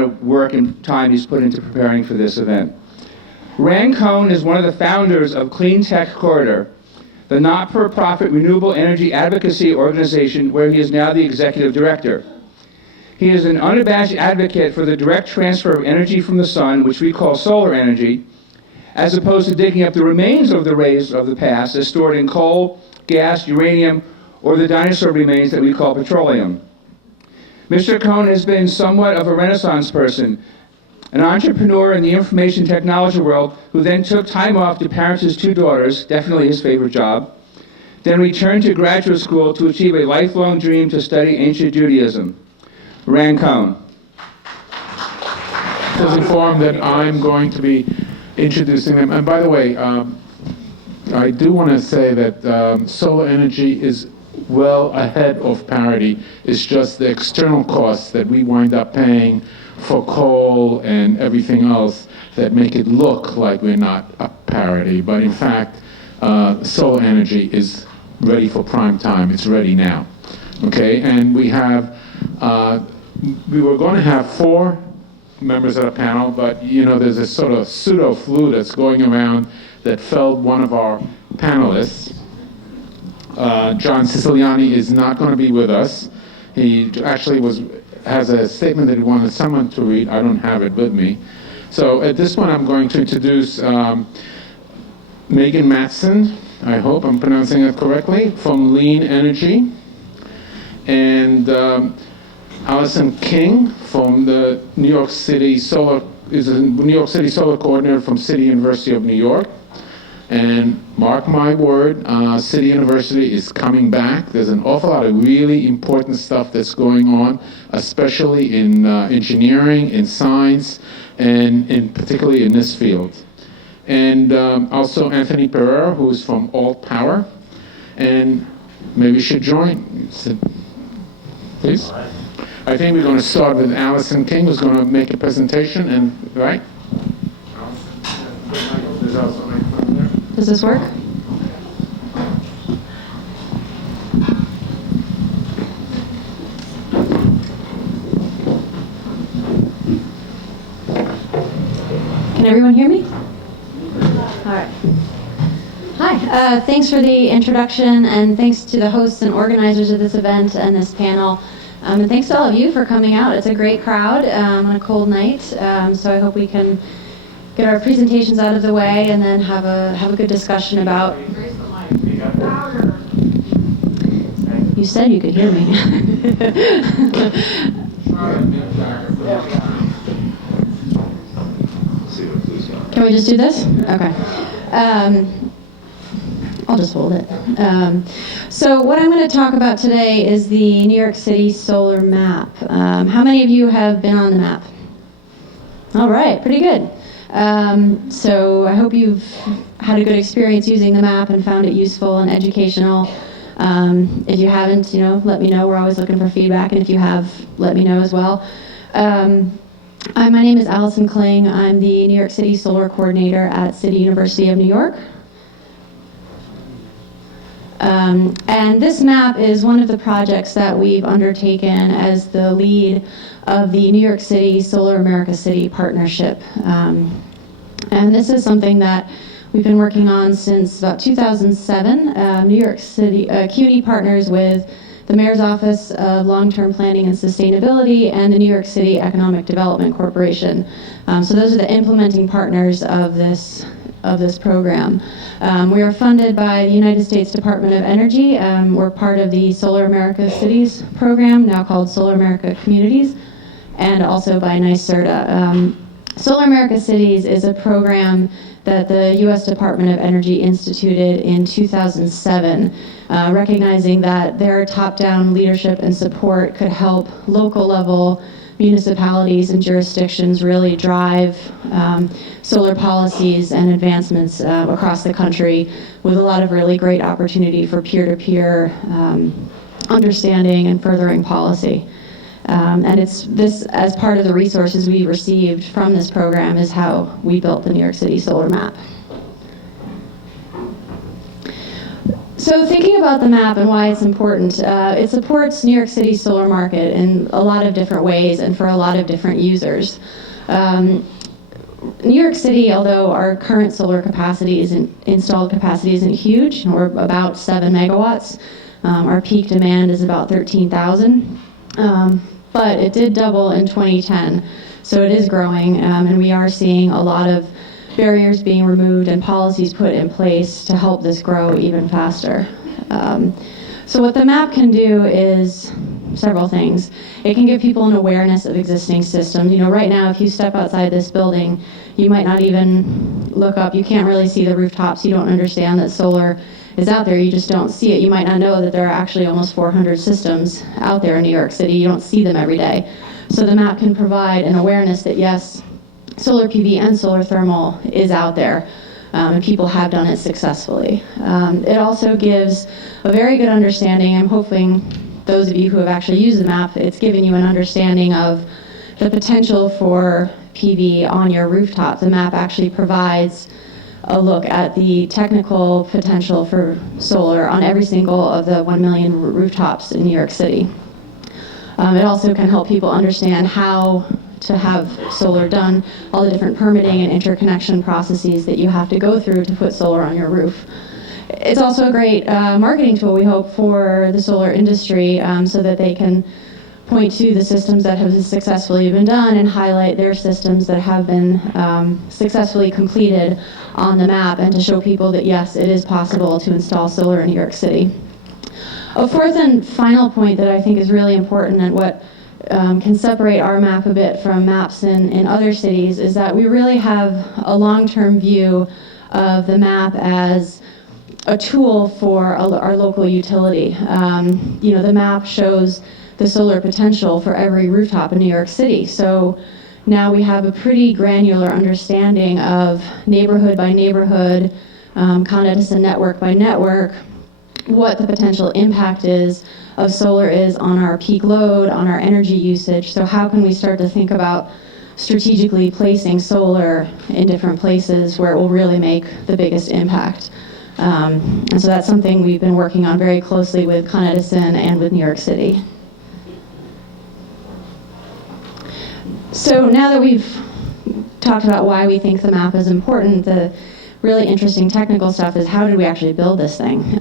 amount of work and time he's put into preparing for this event. Kohn is one of the founders of Cleantech Corridor, the not-for-profit renewable energy advocacy organization where he is now the executive director. He is an unabashed advocate for the direct transfer of energy from the sun, which we call solar energy, as opposed to digging up the remains of the rays of the past as stored in coal, gas, uranium, or the dinosaur remains that we call petroleum. Mr. Kohn has been somewhat of a Renaissance person, an entrepreneur in the information technology world who then took time off to parent his 2 daughters, definitely his favorite job, then returned to graduate school to achieve a lifelong dream to study ancient Judaism. Kohn. Is informed that I'm going to be introducing them. And by the way, I do want to say that solar energy is well ahead of parity. It's just the external costs that we wind up paying for coal and everything else that make it look like we're not at parity. But in fact, solar energy is ready for prime time. It's ready now. Okay, and we have, we were going to have 4 members of the panel, but you know, there's this sort of pseudo flu that's going around that felled one of our panelists. John Siciliani is not going to be with us. He actually has a statement that he wanted someone to read. I don't have it with me. So at this point, I'm going to introduce Megan Matson, I hope I'm pronouncing it correctly, from Lean Energy, and Alison Kling from the New York City Solar, is a New York City Solar Coordinator from City University of New York. And mark my word, City University is coming back. There's an awful lot of really important stuff that's going on, especially in engineering, in science, and particularly in this field. And also Anthony Pereira, who is from altPOWER. And maybe you should join. Please. I think we're going to start with Alison Kling, who's going to make a presentation, and right? There's also a microphone there. Does this work? Can everyone hear me? All right. Hi, thanks for the introduction, and thanks to the hosts and organizers of this event and this panel. And thanks to all of you for coming out. It's a great crowd on a cold night, so I hope we can get our presentations out of the way and then have a good discussion about. You said you could hear me. Can we just do this? Okay. I'll just hold it. So what I'm going to talk about today is the New York City Solar Map. How many of you have been on the map? All right, pretty good. So I hope you've had a good experience using the map and found it useful and educational. If you haven't, let me know. We're always looking for feedback, and if you have, let me know as well. My name is Alison Kling. I'm the New York City Solar Coordinator at City University of New York. And this map is one of the projects that we've undertaken as the lead of the New York City Solar America City Partnership. And this is something that we've been working on since about 2007. New York City CUNY partners with the Mayor's Office of Long-Term Planning and Sustainability and the New York City Economic Development Corporation. So those are the implementing partners of this program. We are funded by the United States Department of Energy. We're part of the Solar America Cities program, now called Solar America Communities, and also by NYSERDA. Solar America Cities is a program that the U.S. Department of Energy instituted in 2007, recognizing that their top-down leadership and support could help local-level municipalities and jurisdictions really drive solar policies and advancements across the country, with a lot of really great opportunity for peer-to-peer understanding and furthering policy. And it's this, as part of the resources we received from this program, is how we built the New York City Solar Map. So thinking about the map and why it's important, it supports New York City's solar market in a lot of different ways and for a lot of different users. New York City, although our current solar capacity installed capacity isn't huge, we're about 7 megawatts. Our peak demand is about 13,000, but it did double in 2010, so it is growing, and we are seeing a lot of barriers being removed and policies put in place to help this grow even faster. So what the map can do is several things. It can give people an awareness of existing systems. You know, right now, if you step outside this building, you might not even look up. You can't really see the rooftops. You don't understand that solar is out there. You just don't see it. You might not know that there are actually almost 400 systems out there in New York City. You don't see them every day. So the map can provide an awareness that, yes, solar PV and solar thermal is out there, and people have done it successfully. It also gives a very good understanding. I'm hoping those of you who have actually used the map, it's given you an understanding of the potential for PV on your rooftop. The map actually provides a look at the technical potential for solar on every single of the 1 million rooftops in New York City. It also can help people understand how to have solar done, all the different permitting and interconnection processes that you have to go through to put solar on your roof. It's also a great marketing tool, we hope, for the solar industry, so that they can point to the systems that have successfully been done and highlight their systems that have been successfully completed on the map, and to show people that, yes, it is possible to install solar in New York City. A fourth and final point that I think is really important, and what can separate our map a bit from maps in other cities, is that we really have a long-term view of the map as a tool for our local utility. You know, the map shows the solar potential for every rooftop in New York City. So now we have a pretty granular understanding of neighborhood by neighborhood, Con Edison network by network, what the potential impact is of solar is on our peak load, on our energy usage. So how can we start to think about strategically placing solar in different places where it will really make the biggest impact? And so that's something we've been working on very closely with Con Edison and with New York City. So now that we've talked about why we think the map is important, the really interesting technical stuff is, how did we actually build this thing?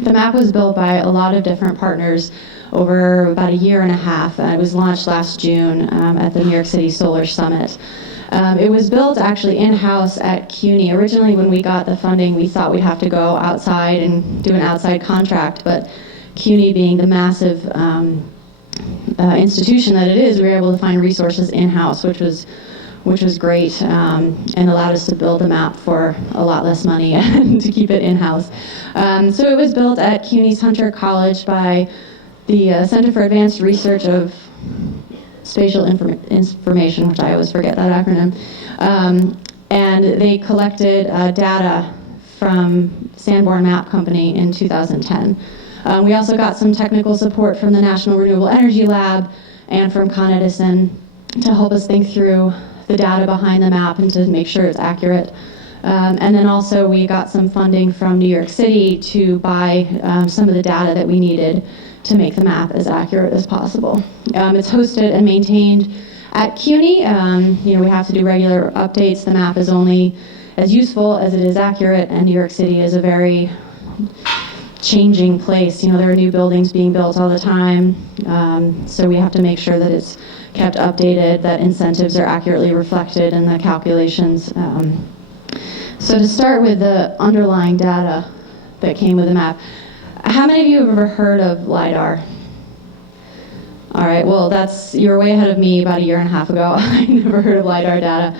The map was built by a lot of different partners over about a year and a half. It was launched last June at the New York City Solar Summit. It was built actually in-house at CUNY. Originally, when we got the funding, we thought we'd have to go outside and do an outside contract, but CUNY, being the massive institution that it is, we were able to find resources in-house, which was great, and allowed us to build the map for a lot less money and to keep it in-house. So it was built at CUNY's Hunter College by the Center for Advanced Research of Spatial Information, which I always forget that acronym. And they collected data from Sanborn Map Company in 2010. We also got some technical support from the National Renewable Energy Lab and from Con Edison to help us think through the data behind the map and to make sure it's accurate. And then also we got some funding from New York City to buy some of the data that we needed to make the map as accurate as possible. It's hosted and maintained at CUNY. You know, we have to do regular updates. The map is only as useful as it is accurate, and New York City is a very changing place. You know, there are new buildings being built all the time, so we have to make sure that it's kept updated, that incentives are accurately reflected in the calculations. So to start with the underlying data that came with the map, how many of you have ever heard of LIDAR? All right, well, you're way ahead of me. About a year and a half ago, I never heard of LIDAR data.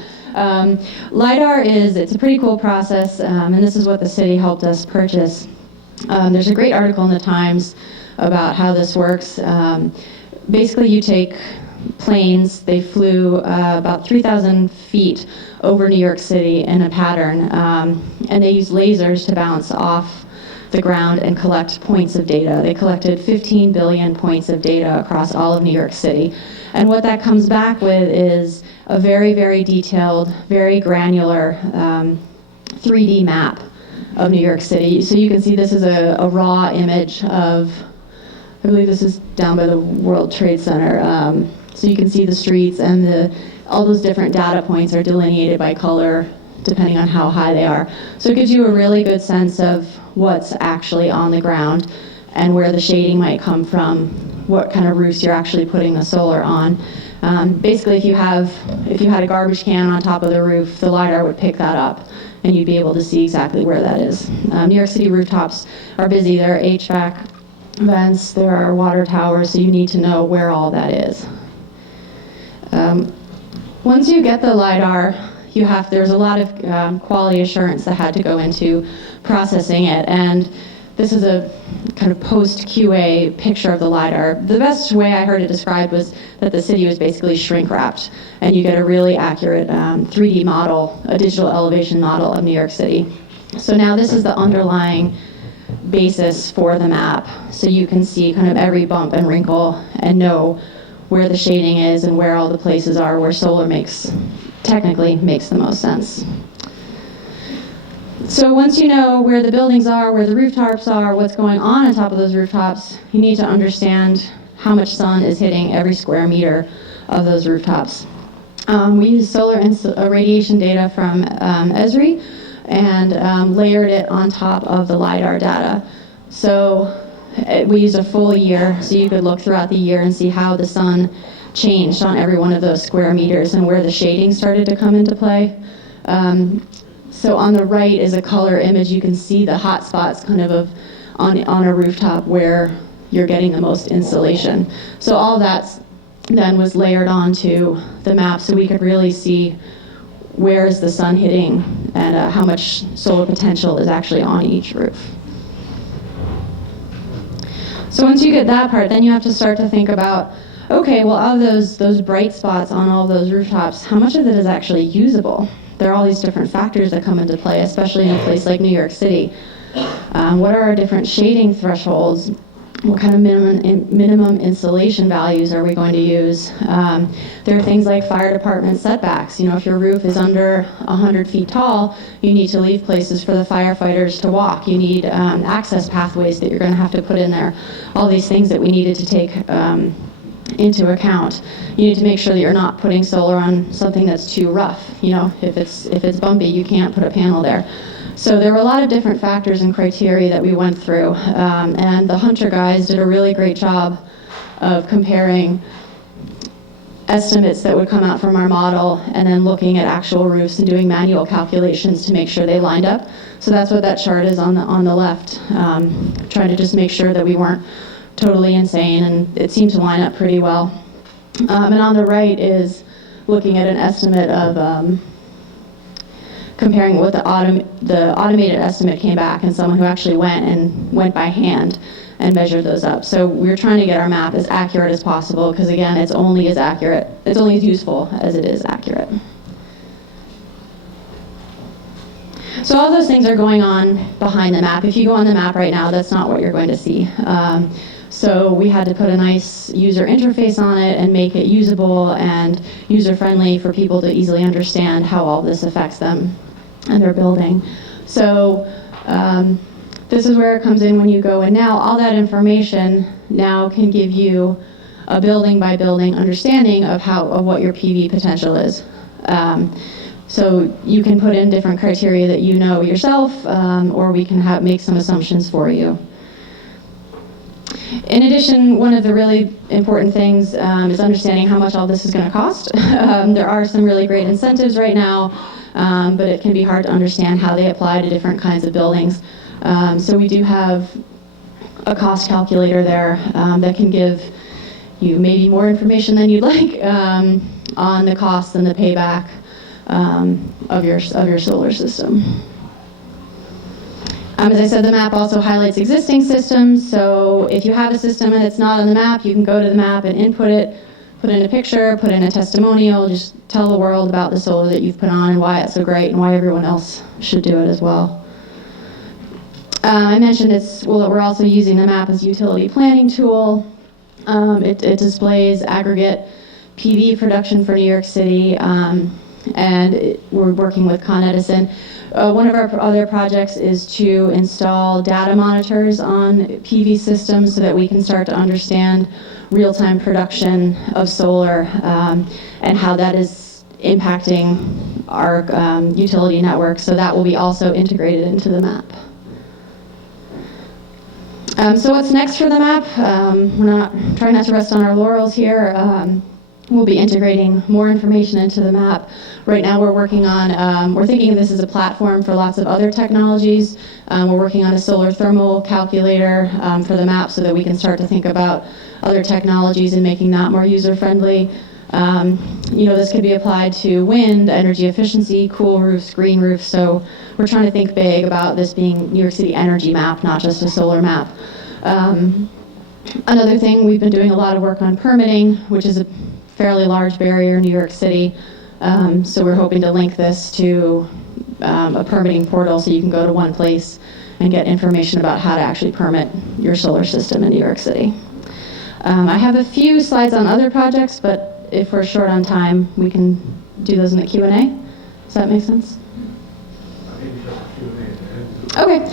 LIDAR it's a pretty cool process, and this is what the city helped us purchase. There's a great article in the Times about how this works. Basically, you take planes, they flew about 3,000 feet over New York City in a pattern, and they used lasers to bounce off the ground and collect points of data. They collected 15 billion points of data across all of New York City. And what that comes back with is a very, very detailed, very granular 3D map of New York City. So you can see this is a raw image of, I believe this is down by the World Trade Center. So you can see the streets, and all those different data points are delineated by color depending on how high they are. So it gives you a really good sense of what's actually on the ground and where the shading might come from, what kind of roofs you're actually putting the solar on. Basically, if you had a garbage can on top of the roof, the LiDAR would pick that up, and you'd be able to see exactly where that is. New York City rooftops are busy. There are HVAC vents, there are water towers, so you need to know where all that is. Once you get the LiDAR, there's a lot of quality assurance that had to go into processing it, and this is a kind of post-QA picture of the LiDAR. The best way I heard it described was that the city was basically shrink-wrapped, and you get a really accurate 3D model, a digital elevation model of New York City. So now this is the underlying basis for the map, so you can see kind of every bump and wrinkle and know where the shading is and where all the places are where solar technically makes the most sense. So once you know where the buildings are, where the rooftops are, what's going on top of those rooftops, you need to understand how much sun is hitting every square meter of those rooftops. We use solar radiation data from Esri and layered it on top of the LiDAR data. So we used a full year, so you could look throughout the year and see how the sun changed on every one of those square meters and where the shading started to come into play. So on the right is a color image. You can see the hot spots kind of on a rooftop where you're getting the most insolation. So all that then was layered onto the map so we could really see where is the sun hitting and how much solar potential is actually on each roof. So once you get that part, then you have to start to think about, okay, well, of those bright spots on all those rooftops, how much of it is actually usable? There are all these different factors that come into play, especially in a place like New York City. What are our different shading thresholds? What kind of minimum insulation values are we going to use? There are things like fire department setbacks. If your roof is under 100 feet tall, you need to leave places for the firefighters to walk. You need access pathways that you're going to have to put in there. All these things that we needed to take into account. You need to make sure that you're not putting solar on something that's too rough. If it's bumpy, you can't put a panel there. So there were a lot of different factors and criteria that we went through, and the Hunter guys did a really great job of comparing estimates that would come out from our model and then looking at actual roofs and doing manual calculations to make sure they lined up. So that's what that chart is on the left, trying to just make sure that we weren't totally insane, and it seemed to line up pretty well. And on the right is looking at an estimate of comparing what the automated estimate came back and someone who actually went by hand and measured those up. So we're trying to get our map as accurate as possible because, again, it's only as useful as it is accurate. So all those things are going on behind the map. If you go on the map right now, that's not what you're going to see. So we had to put a nice user interface on it and make it usable and user-friendly for people to easily understand how all this affects them and their building. So this is where it comes in when you go in now. All that information now can give you a building-by-building understanding of what your PV potential is. So you can put in different criteria that you know yourself, or we can make some assumptions for you. In addition, one of the really important things is understanding how much all this is going to cost. There are some really great incentives right now, but it can be hard to understand how they apply to different kinds of buildings. So we do have a cost calculator there that can give you maybe more information than you'd like on the cost and the payback of your solar system. As I said, the map also highlights existing systems, so if you have a system and it's not on the map, you can go to the map and input it, put in a picture, put in a testimonial, just tell the world about the solar that you've put on and why it's so great and why everyone else should do it as well. I mentioned we're also using the map as a utility planning tool. It displays aggregate PV production for New York City, and and we're working with Con Edison. One of our other projects is to install data monitors on PV systems so that we can start to understand real-time production of solar and how that is impacting our utility network. So that will be also integrated into the map. So what's next for the map? We're trying not to rest on our laurels here. We'll be integrating more information into the map. Right now we're working on, we're thinking of this as a platform for lots of other technologies. We're working on a solar thermal calculator for the map so that we can start to think about other technologies and making that more user-friendly. This could be applied to wind, energy efficiency, cool roofs, green roofs. So we're trying to think big about this being New York City energy map, not just a solar map. Another thing, we've been doing a lot of work on permitting, which is a fairly large barrier in New York City. So we're hoping to link this to a permitting portal so you can go to one place and get information about how to actually permit your solar system in New York City. I have a few slides on other projects, but if we're short on time, we can do those in the Q&A. Does that make sense? Okay,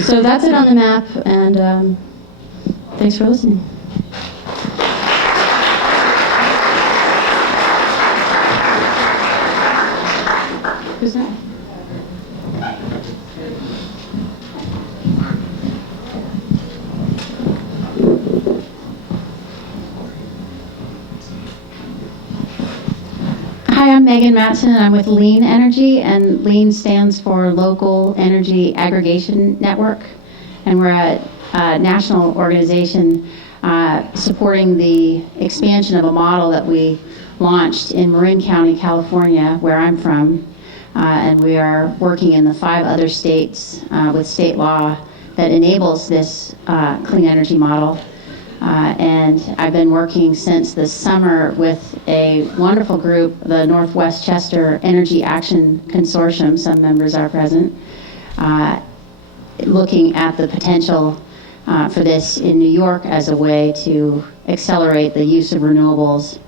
so that's it on the map, and thanks for listening. Who's that? Hi, I'm Megan Matson. I'm with Lean Energy, and Lean stands for Local Energy Aggregation Network, and we're a national organization supporting the expansion of a model that we launched in Marin County, California, where I'm from, and we are working in the 5 other states with state law that enables this clean energy model. And I've been working since the summer with a wonderful group, the Northwest Chester Energy Action Consortium, some members are present, looking at the potential for this in New York as a way to accelerate the use of renewables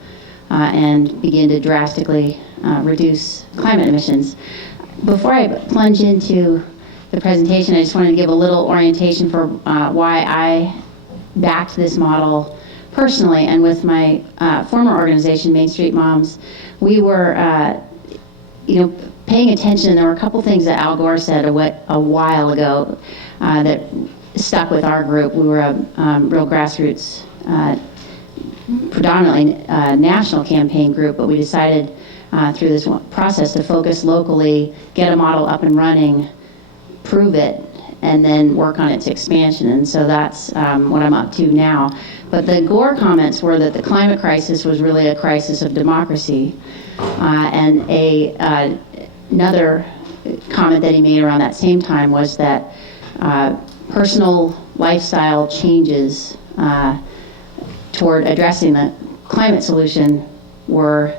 and begin to drastically reduce climate emissions. Before I plunge into the presentation, I just wanted to give a little orientation for why I backed this model personally, and with my former organization, Main Street Moms. We were, paying attention. There were a couple things that Al Gore said a while ago that stuck with our group. We were a real grassroots, predominantly national campaign group, but we decided through this process to focus locally, get a model up and running, prove it, and then work on its expansion. And so that's what I'm up to now. But the Gore comments were that the climate crisis was really a crisis of democracy. And another comment that he made around that same time was that personal lifestyle changes toward addressing the climate solution were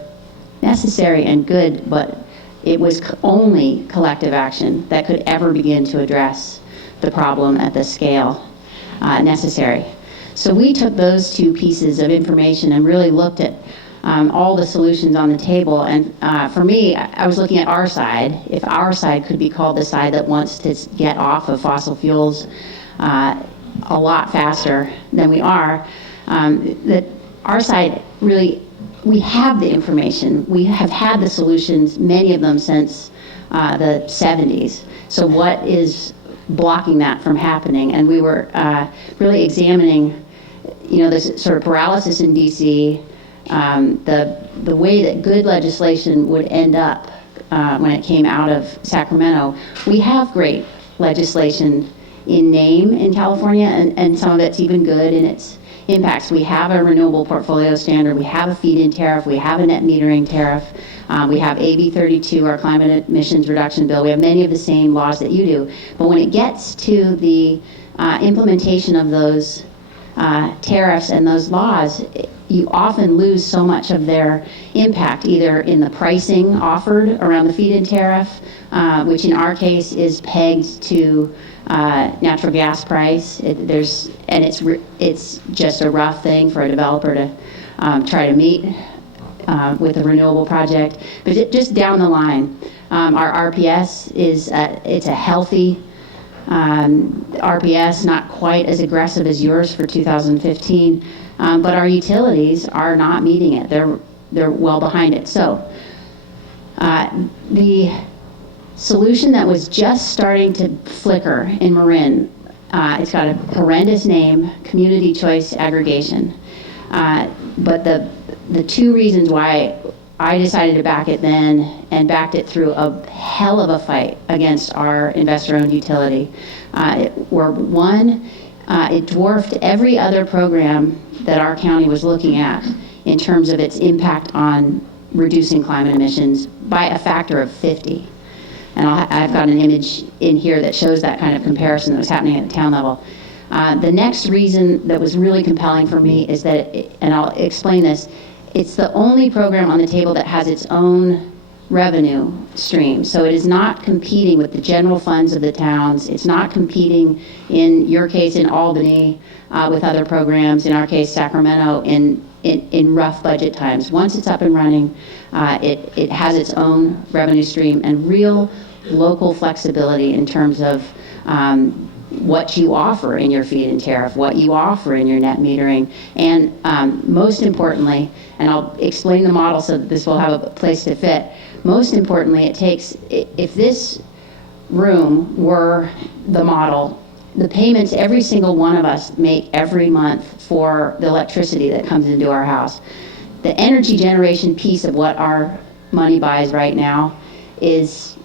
necessary and good, but it was only collective action that could ever begin to address the problem at the scale necessary. So we took those 2 pieces of information and really looked at all the solutions on the table. And for me, I was looking at our side. If our side could be called the side that wants to get off of fossil fuels a lot faster than we are, that our side really, we have the information. We have had the solutions, many of them since the 70s. So what is blocking that from happening? And we were really examining, this sort of paralysis in DC, the way that good legislation would end up when it came out of Sacramento. We have great legislation in name in California, and some of it's even good in its impacts. We have a renewable portfolio standard, we have a feed-in tariff, we have a net metering tariff, we have AB 32, our climate emissions reduction bill. We have many of the same laws that you do. But when it gets to the implementation of those tariffs and those laws, you often lose so much of their impact, either in the pricing offered around the feed-in tariff, which in our case is pegged to natural gas price. It's just a rough thing for a developer to try to meet. with a renewable project. But just down the line, our RPS is it's a healthy RPS, not quite as aggressive as yours for 2015, but our utilities are not meeting it. They're well behind it. So the solution that was just starting to flicker in Marin, it's got a horrendous name, Community Choice Aggregation. But the two reasons why I decided to back it then and backed it through a hell of a fight against our investor-owned utility were, one, it dwarfed every other program that our county was looking at in terms of its impact on reducing climate emissions by a factor of 50. And I've got an image in here that shows that kind of comparison that was happening at the town level. The next reason that was really compelling for me is that, and I'll explain this, it's the only program on the table that has its own revenue stream. So it is not competing with the general funds of the towns. It's not competing, in your case, in Albany, with other programs, in our case, Sacramento, in rough budget times. Once it's up and running, it has its own revenue stream and real local flexibility in terms of what you offer in your feed-in tariff, what you offer in your net metering, and most importantly, and I'll explain the model so that this will have a place to fit, most importantly, it takes, if this room were the model, the payments every single one of us make every month for the electricity that comes into our house, the energy generation piece of what our money buys right now is,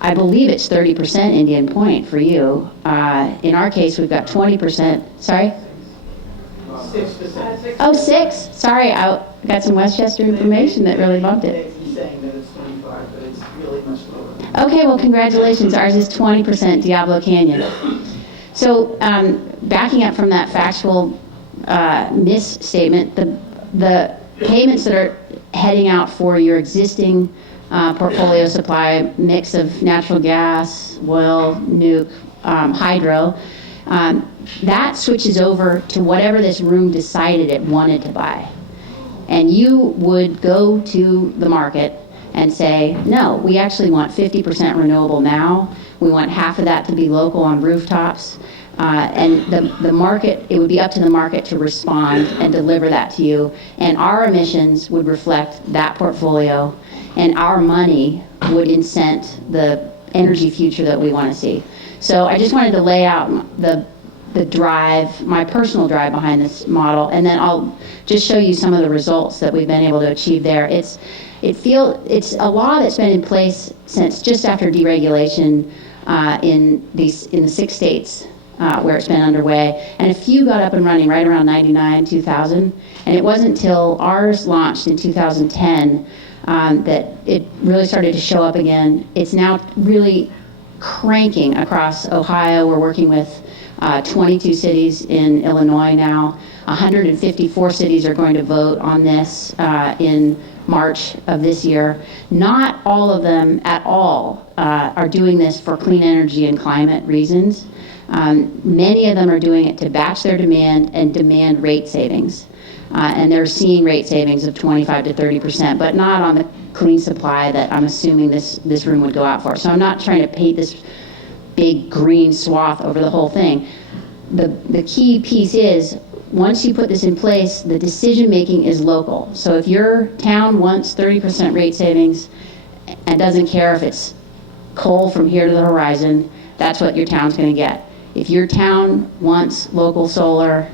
I believe it's 30% Indian Point for you. In our case, we've got 20%. Sorry? 6%. Oh, 6? Sorry, I got some Westchester information that really bumped it. He's saying that it's 25, but it's really much lower. Okay, well, congratulations. Ours is 20% Diablo Canyon. So backing up from that factual misstatement, the payments that are heading out for your existing portfolio supply, mix of natural gas, oil, nuke, hydro, that switches over to whatever this room decided it wanted to buy. And you would go to the market and say, no, we actually want 50% renewable now. We want half of that to be local on rooftops. And the market, it would be up to the market to respond and deliver that to you. And our emissions would reflect that portfolio, and our money would incent the energy future that we want to see. So I just wanted to lay out the drive, my personal drive behind this model, and then I'll just show you some of the results that we've been able to achieve there. It's a law that's been in place since just after deregulation in the 6 states where it's been underway, and a few got up and running right around 99, 2000, and it wasn't until ours launched in 2010 that it really started to show up again. It's now really cranking across Ohio. We're working with 22 cities in Illinois now. 154 cities are going to vote on this in March of this year. Not all of them at all are doing this for clean energy and climate reasons. Many of them are doing it to batch their demand and demand rate savings. And they're seeing rate savings of 25 to 30%, but not on the clean supply that I'm assuming this room would go out for. So I'm not trying to paint this big green swath over the whole thing. The key piece is, once you put this in place, the decision making is local. So if your town wants 30% rate savings and doesn't care if it's coal from here to the horizon, that's what your town's going to get. If your town wants local solar,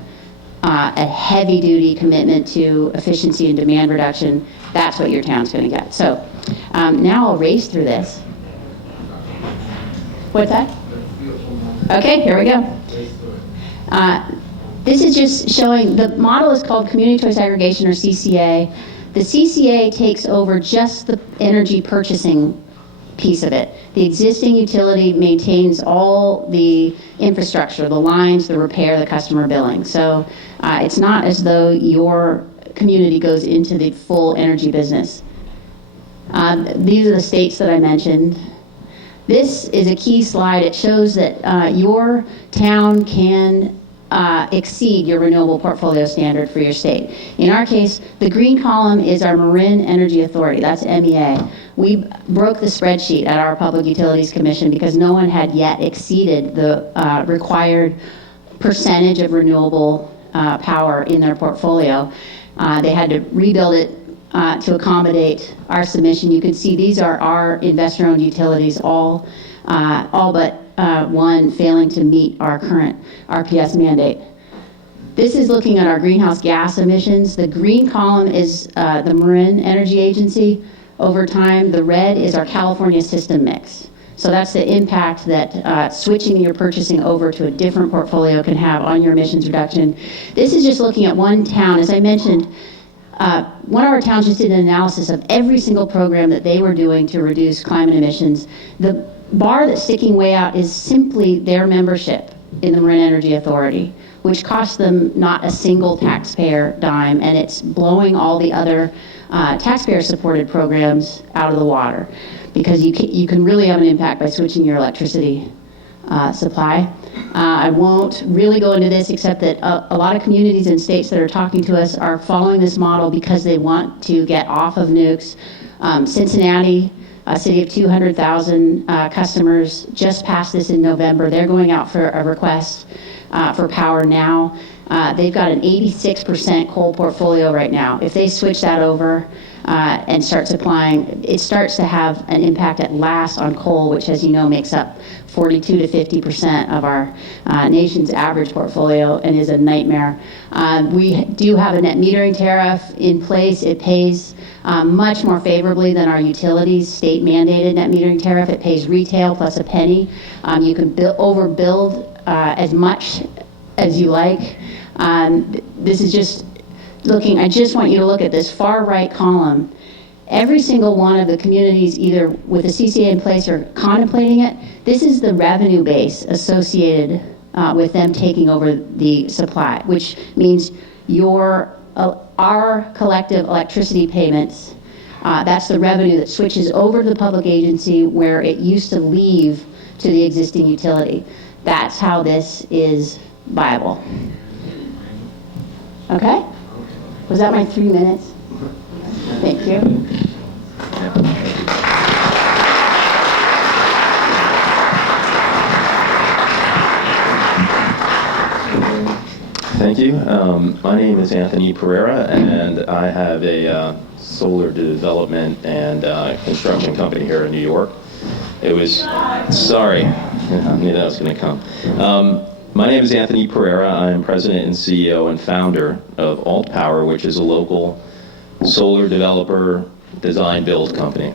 a heavy-duty commitment to efficiency and demand reduction, that's what your town's going to get. So now I'll race through this. What's that? Okay, here we go. This is just showing, the model is called Community Choice Aggregation, or CCA. The CCA takes over just the energy purchasing piece of it. The existing utility maintains all the infrastructure, the lines, the repair, the customer billing. So it's not as though your community goes into the full energy business. These are the states that I mentioned. This is a key slide. It shows that your town can exceed your renewable portfolio standard for your state. In our case, the green column is our Marin Energy Authority, that's MEA. We broke the spreadsheet at our Public Utilities Commission because no one had yet exceeded the required percentage of renewable power in their portfolio. They had to rebuild it to accommodate our submission. You can see these are our investor-owned utilities, all but one failing to meet our current RPS mandate. This is looking at our greenhouse gas emissions. The green column is the Marin Energy Agency. Over time, the red is our California system mix. So that's the impact that switching your purchasing over to a different portfolio can have on your emissions reduction. This is just looking at one town. As I mentioned, one of our towns just did an analysis of every single program that they were doing to reduce climate emissions. The bar that's sticking way out is simply their membership in the Marin Energy Authority, which costs them not a single taxpayer dime, and it's blowing all the other taxpayer-supported programs out of the water, because you can really have an impact by switching your electricity supply. I won't really go into this except that a lot of communities and states that are talking to us are following this model because they want to get off of nukes. Cincinnati, a city of 200,000 customers, just passed this in November. They're going out for a request for power now. They've got an 86% coal portfolio right now. If they switch that over and start supplying, it starts to have an impact at last on coal, which, as you know, makes up 42 to 50% of our nation's average portfolio and is a nightmare. We do have a net metering tariff in place. It pays much more favorably than our utilities state-mandated net metering tariff. It pays retail plus a penny. You can overbuild as much as you like. This is just looking, I just want you to look at this far right column. Every single one of the communities, either with a CCA in place or contemplating it, this is the revenue base associated with them taking over the supply, which means our collective electricity payments, that's the revenue that switches over to the public agency where it used to leave to the existing utility. That's how this is viable. Okay? Was that my 3 minutes? Thank you. Thank you. My name is Anthony Pereira, and I have a solar development and construction company here in New York. It was, sorry, I knew that was going to come. My name is Anthony Pereira. I am president and CEO and founder of altPOWER, which is a local solar developer design build company.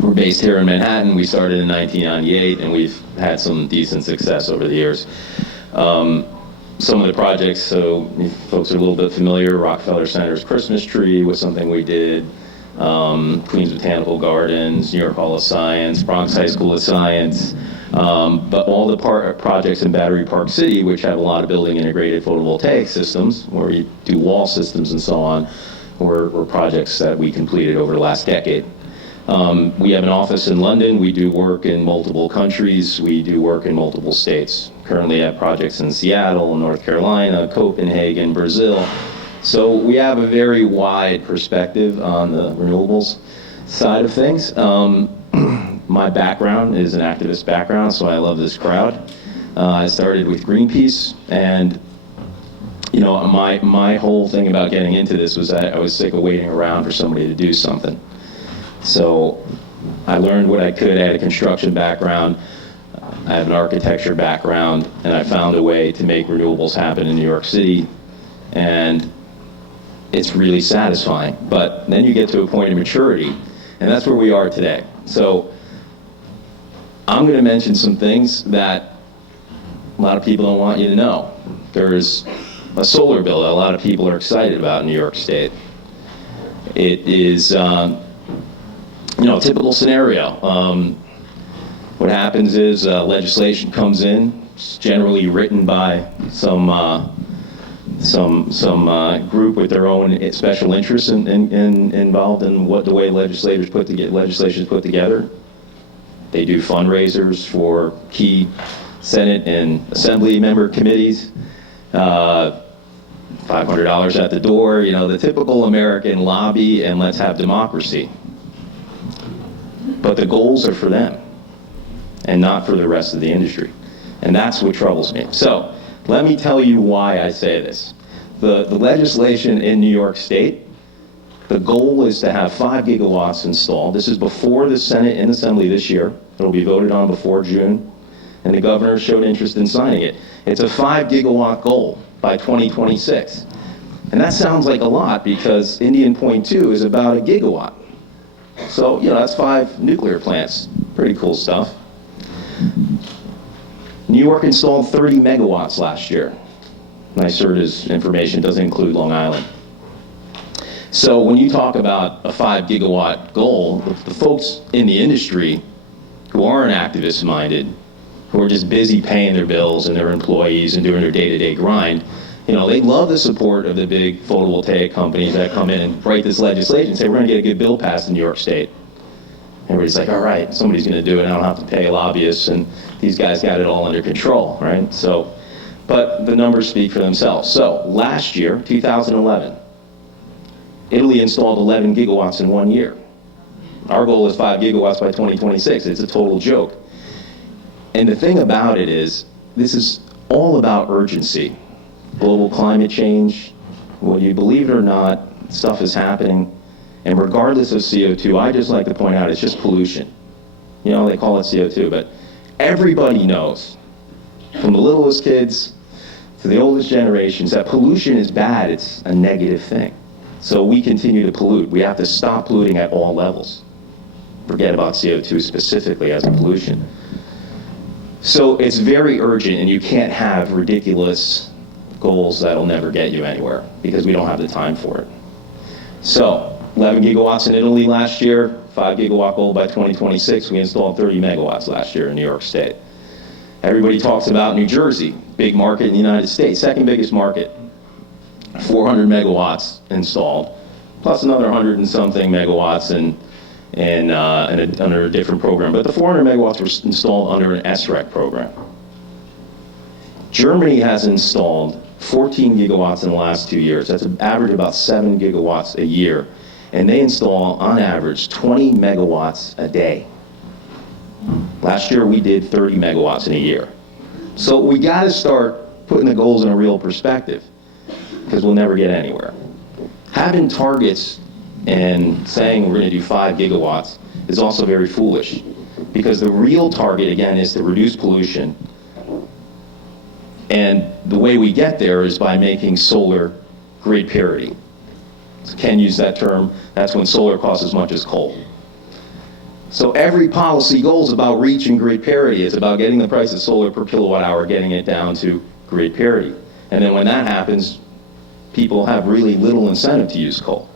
We're based here in Manhattan. We started in 1998, and we've had some decent success over the years. Some of the projects, so if folks are a little bit familiar, Rockefeller Center's Christmas tree was something we did. Queens Botanical Gardens, New York Hall of Science, Bronx High School of Science, but all the projects in Battery Park City, which have a lot of building integrated photovoltaic systems, where you do wall systems and so on, were projects that we completed over the last decade. We have an office in London. We do work in multiple countries. We do work in multiple states. Currently have projects in Seattle, North Carolina, Copenhagen, Brazil. So we have a very wide perspective on the renewables side of things. My background is an activist background, so I love this crowd. I started with Greenpeace, and you know, my whole thing about getting into this was that I was sick of waiting around for somebody to do something. So I learned what I could. I had a construction background. I have an architecture background, and I found a way to make renewables happen in New York City, and it's really satisfying. But then you get to a point of maturity, and that's where we are today. So I'm going to mention some things that a lot of people don't want you to know. There's a solar bill that a lot of people are excited about in New York State. It is, a typical scenario. What happens is legislation comes in. It's generally written by some group with their own special interests involved in what the way legislation is put together. They do fundraisers for key Senate and Assembly member committees, $500 at the door, you know, the typical American lobby and let's have democracy. But the goals are for them and not for the rest of the industry. And that's what troubles me. So let me tell you why I say this. The legislation in New York State, the goal is to have 5 gigawatts installed. This is before the Senate and Assembly this year. It'll be voted on before June. And the governor showed interest in signing it. It's a 5 gigawatt goal by 2026. And that sounds like a lot because Indian Point 2 is about a gigawatt. So, you know, that's 5 nuclear plants. Pretty cool stuff. New York installed 30 megawatts last year. NYSERDA's information doesn't include Long Island. So when you talk about a 5 gigawatt goal, the folks in the industry who aren't activist minded, who are just busy paying their bills and their employees and doing their day-to-day grind, you know, they love the support of the big photovoltaic companies that come in and write this legislation and say, we're going to get a good bill passed in New York State. Everybody's like, all right, somebody's going to do it, and I don't have to pay lobbyists, and these guys got it all under control, right? So, but the numbers speak for themselves. So last year, 2011, Italy installed 11 gigawatts in 1 year. Our goal is 5 gigawatts by 2026. It's a total joke. And the thing about it is, this is all about urgency. Global climate change, whether you believe it or not, stuff is happening. And regardless of CO2, I just like to point out it's just pollution. You know, they call it CO2, but everybody knows, from the littlest kids to the oldest generations, that pollution is bad. It's a negative thing. So we continue to pollute. We have to stop polluting at all levels. Forget about CO2 specifically as a pollution. So it's very urgent, and you can't have ridiculous goals that'll never get you anywhere because we don't have the time for it. So 11 gigawatts in Italy last year, 5 gigawatt goal by 2026. We installed 30 megawatts last year in New York State. Everybody talks about New Jersey, big market in the United States, second biggest market. 400 megawatts installed, plus another 100 and something megawatts under a different program. But the 400 megawatts were installed under an SREC program. Germany has installed 14 gigawatts in the last 2 years. That's an average about 7 gigawatts a year. And they install, on average, 20 megawatts a day. Last year, we did 30 megawatts in a year. So we got to start putting the goals in a real perspective, because we'll never get anywhere. Having targets and saying we're going to do 5 gigawatts is also very foolish, because the real target, again, is to reduce pollution. And the way we get there is by making solar grid parity. So Ken used that term. That's when solar costs as much as coal. So every policy goal is about reaching grid parity. It's about getting the price of solar per kilowatt hour, getting it down to grid parity. And then when that happens, people have really little incentive to use coal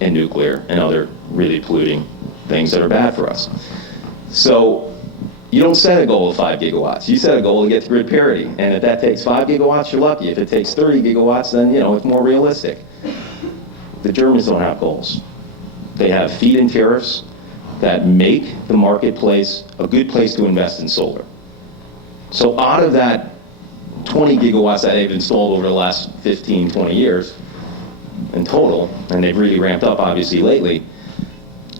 and nuclear and other really polluting things that are bad for us. So you don't set a goal of 5 gigawatts. You set a goal to get to grid parity. And if that takes 5 gigawatts, you're lucky. If it takes 30 gigawatts, then, you know, it's more realistic. The Germans don't have goals. They have feed-in tariffs that make the marketplace a good place to invest in solar. So out of that 20 gigawatts that they've installed over the last 15, 20 years in total, and they've really ramped up obviously lately,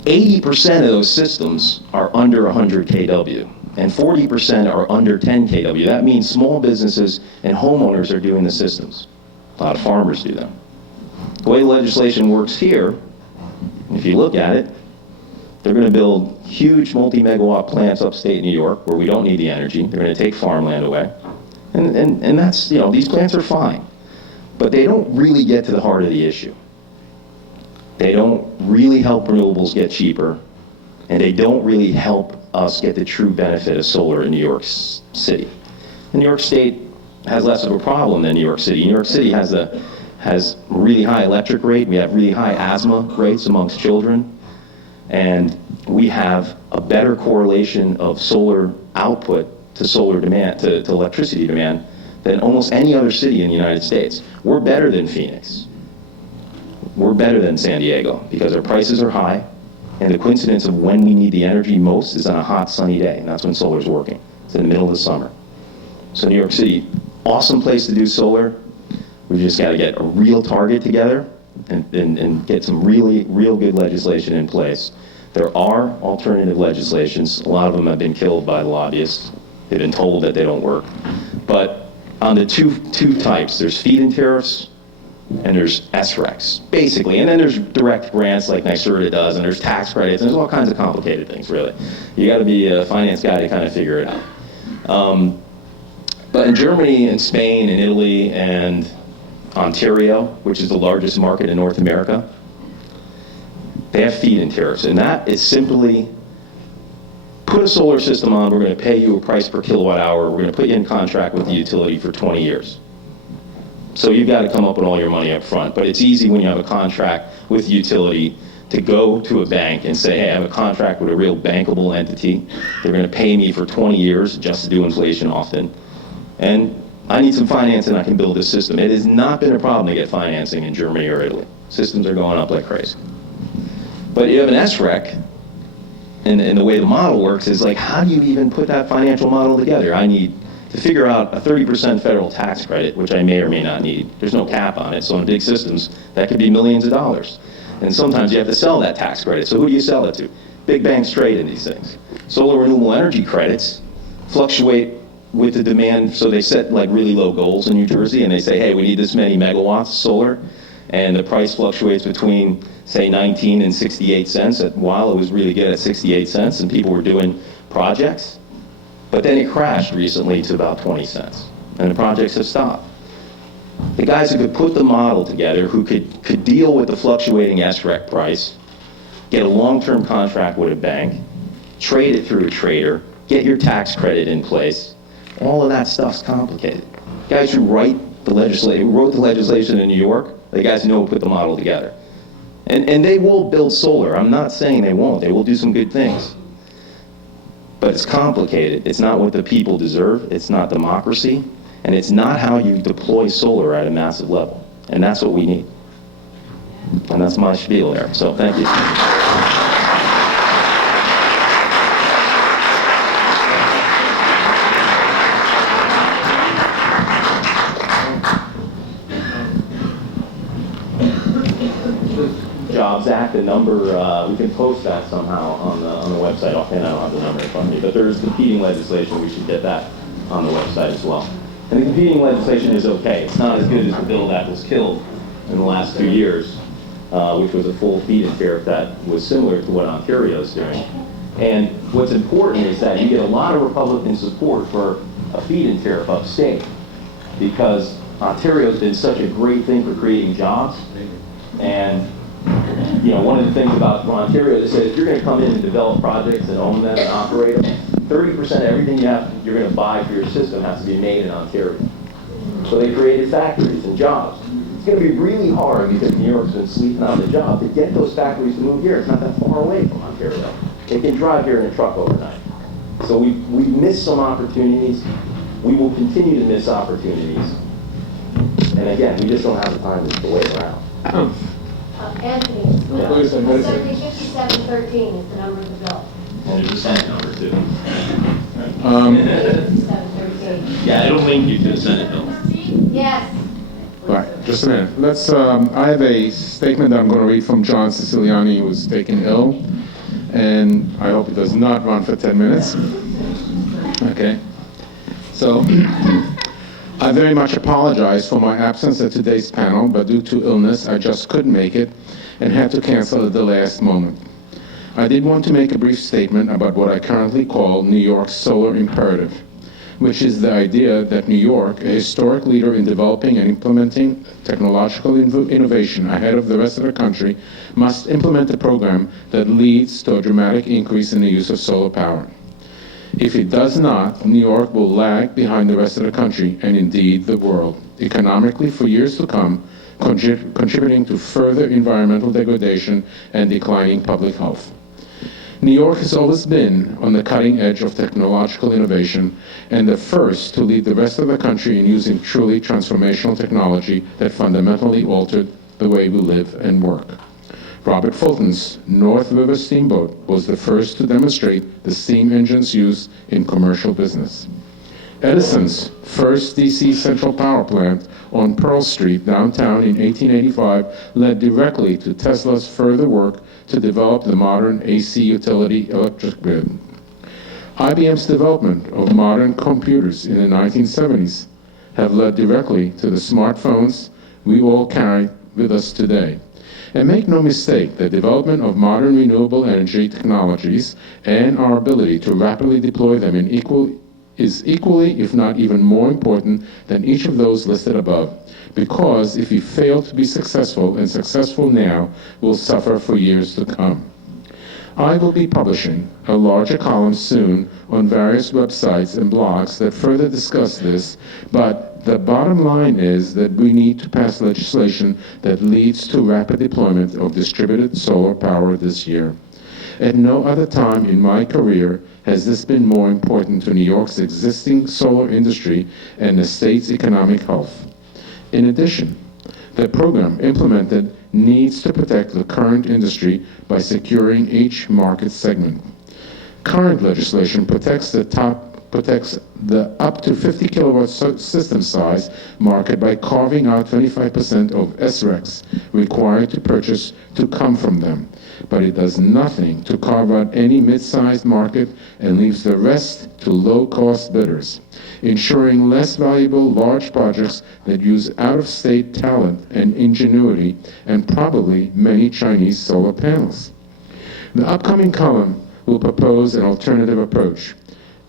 80% of those systems are under 100 kW, and 40% are under 10 kW. That means small businesses and homeowners are doing the systems. A lot of farmers do them. The way legislation works here, if you look at it, they're going to build huge multi-megawatt plants upstate New York where we don't need the energy. They're going to take farmland away. And that's, you know, these plants are fine. But they don't really get to the heart of the issue. They don't really help renewables get cheaper. And they don't really help us get the true benefit of solar in New York City. And New York State has less of a problem than New York City. New York City has really high electric rate. We have really high asthma rates amongst children. And we have a better correlation of solar output to solar demand, to electricity demand, than almost any other city in the United States. We're better than Phoenix. We're better than San Diego because our prices are high, and the coincidence of when we need the energy most is on a hot, sunny day, and that's when solar's working. It's in the middle of the summer. So New York City, awesome place to do solar. We've just got to get a real target together and get some real good legislation in place. There are alternative legislations. A lot of them have been killed by the lobbyists. They've been told that they don't work. But on the two types, there's feed-in tariffs and there's SRECs, basically. And then there's direct grants like NYSERDA does, and there's tax credits, and there's all kinds of complicated things, really. You got to be a finance guy to kind of figure it out. But in Germany and Spain and Italy and Ontario, which is the largest market in North America, they have feed-in tariffs, and that is simply put a solar system on, we're going to pay you a price per kilowatt hour, we're going to put you in contract with the utility for 20 years. So you've got to come up with all your money up front, but it's easy when you have a contract with the utility to go to a bank and say, hey, I have a contract with a real bankable entity, they're going to pay me for 20 years just to do inflation often, and I need some financing, I can build this system. It has not been a problem to get financing in Germany or Italy. Systems are going up like crazy. But you have an SREC, and the way the model works is like, how do you even put that financial model together? I need to figure out a 30% federal tax credit, which I may or may not need. There's no cap on it, so in big systems, that could be millions of dollars. And sometimes you have to sell that tax credit, so who do you sell it to? Big banks trade in these things. Solar renewable energy credits fluctuate with the demand, so they set like really low goals in New Jersey, and they say, hey, we need this many megawatts solar, and the price fluctuates between, say, 19 and 68 cents. While it was really good at 68 cents, and people were doing projects, but then it crashed recently to about 20 cents, and the projects have stopped. The guys who could put the model together, who could deal with the fluctuating SREC price, get a long-term contract with a bank, trade it through a trader, get your tax credit in place, all of that stuff's complicated. Guys who wrote the legislation in New York, the guys who know who put the model together. And they will build solar. I'm not saying they won't. They will do some good things. But it's complicated. It's not what the people deserve. It's not democracy. And it's not how you deploy solar at a massive level. And that's what we need. And that's my spiel there. So thank you. Jobs Act, the number, we can post that somehow on the website. Offhand, I don't have the number in front of me, but there's competing legislation. We should get that on the website as well. And the competing legislation is okay. It's not as good as the bill that was killed in the last 2 years, which was a full feed-in tariff that was similar to what Ontario is doing. And what's important is that you get a lot of Republican support for a feed-in tariff upstate, because Ontario's been such a great thing for creating jobs. And you know, one of the things about Ontario, they said if you're going to come in and develop projects and own them and operate them, 30% of everything you're going to buy for your system has to be made in Ontario. So they created factories and jobs. It's going to be really hard, because New York's been sleeping on the job, to get those factories to move here. It's not that far away from Ontario. They can drive here in a truck overnight. So we've missed some opportunities. We will continue to miss opportunities. And again, we just don't have the time to wait around. Anthony, Yeah. 5713 is the number of the bill. And there's a Senate number too. 5713. Yeah, it'll link you to the Senate bill. Yes. All right, just a minute. Let's. I have a statement that I'm going to read from John Siciliani, who was taken ill, and I hope it does not run for 10 minutes. Okay. So, I very much apologize for my absence at today's panel, but due to illness, I just couldn't make it and had to cancel at the last moment. I did want to make a brief statement about what I currently call New York's solar imperative, which is the idea that New York, a historic leader in developing and implementing technological innovation ahead of the rest of the country, must implement a program that leads to a dramatic increase in the use of solar power. If it does not, New York will lag behind the rest of the country, and indeed the world, economically for years to come, contributing to further environmental degradation and declining public health. New York has always been on the cutting edge of technological innovation and the first to lead the rest of the country in using truly transformational technology that fundamentally altered the way we live and work. Robert Fulton's North River Steamboat was the first to demonstrate the steam engine's use in commercial business. Edison's first DC central power plant on Pearl Street downtown in 1885 led directly to Tesla's further work to develop the modern AC utility electric grid. IBM's development of modern computers in the 1970s have led directly to the smartphones we all carry with us today. And make no mistake, the development of modern renewable energy technologies and our ability to rapidly deploy them is equally, if not even more important than each of those listed above. Because if we fail to be successful, and successful now, we'll suffer for years to come. I will be publishing a larger column soon on various websites and blogs that further discuss this, but the bottom line is that we need to pass legislation that leads to rapid deployment of distributed solar power this year. At no other time in my career has this been more important to New York's existing solar industry and the state's economic health. In addition, the program implemented needs to protect the current industry by securing each market segment. Current legislation protects the up to 50 kilowatt system size market by carving out 25% of SRECs required to purchase to come from them. But it does nothing to carve out any mid-sized market and leaves the rest to low-cost bidders, ensuring less valuable large projects that use out-of-state talent and ingenuity and probably many Chinese solar panels. The upcoming column will propose an alternative approach.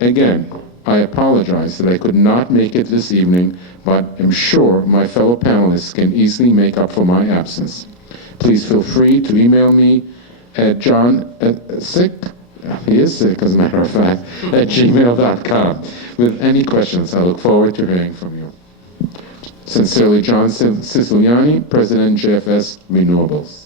Again, I apologize that I could not make it this evening, but am sure my fellow panelists can easily make up for my absence. Please feel free to email me at he is sick as a matter of fact, at gmail.com with any questions. I look forward to hearing from you. Sincerely, John Siciliani, President, JFS Renewables.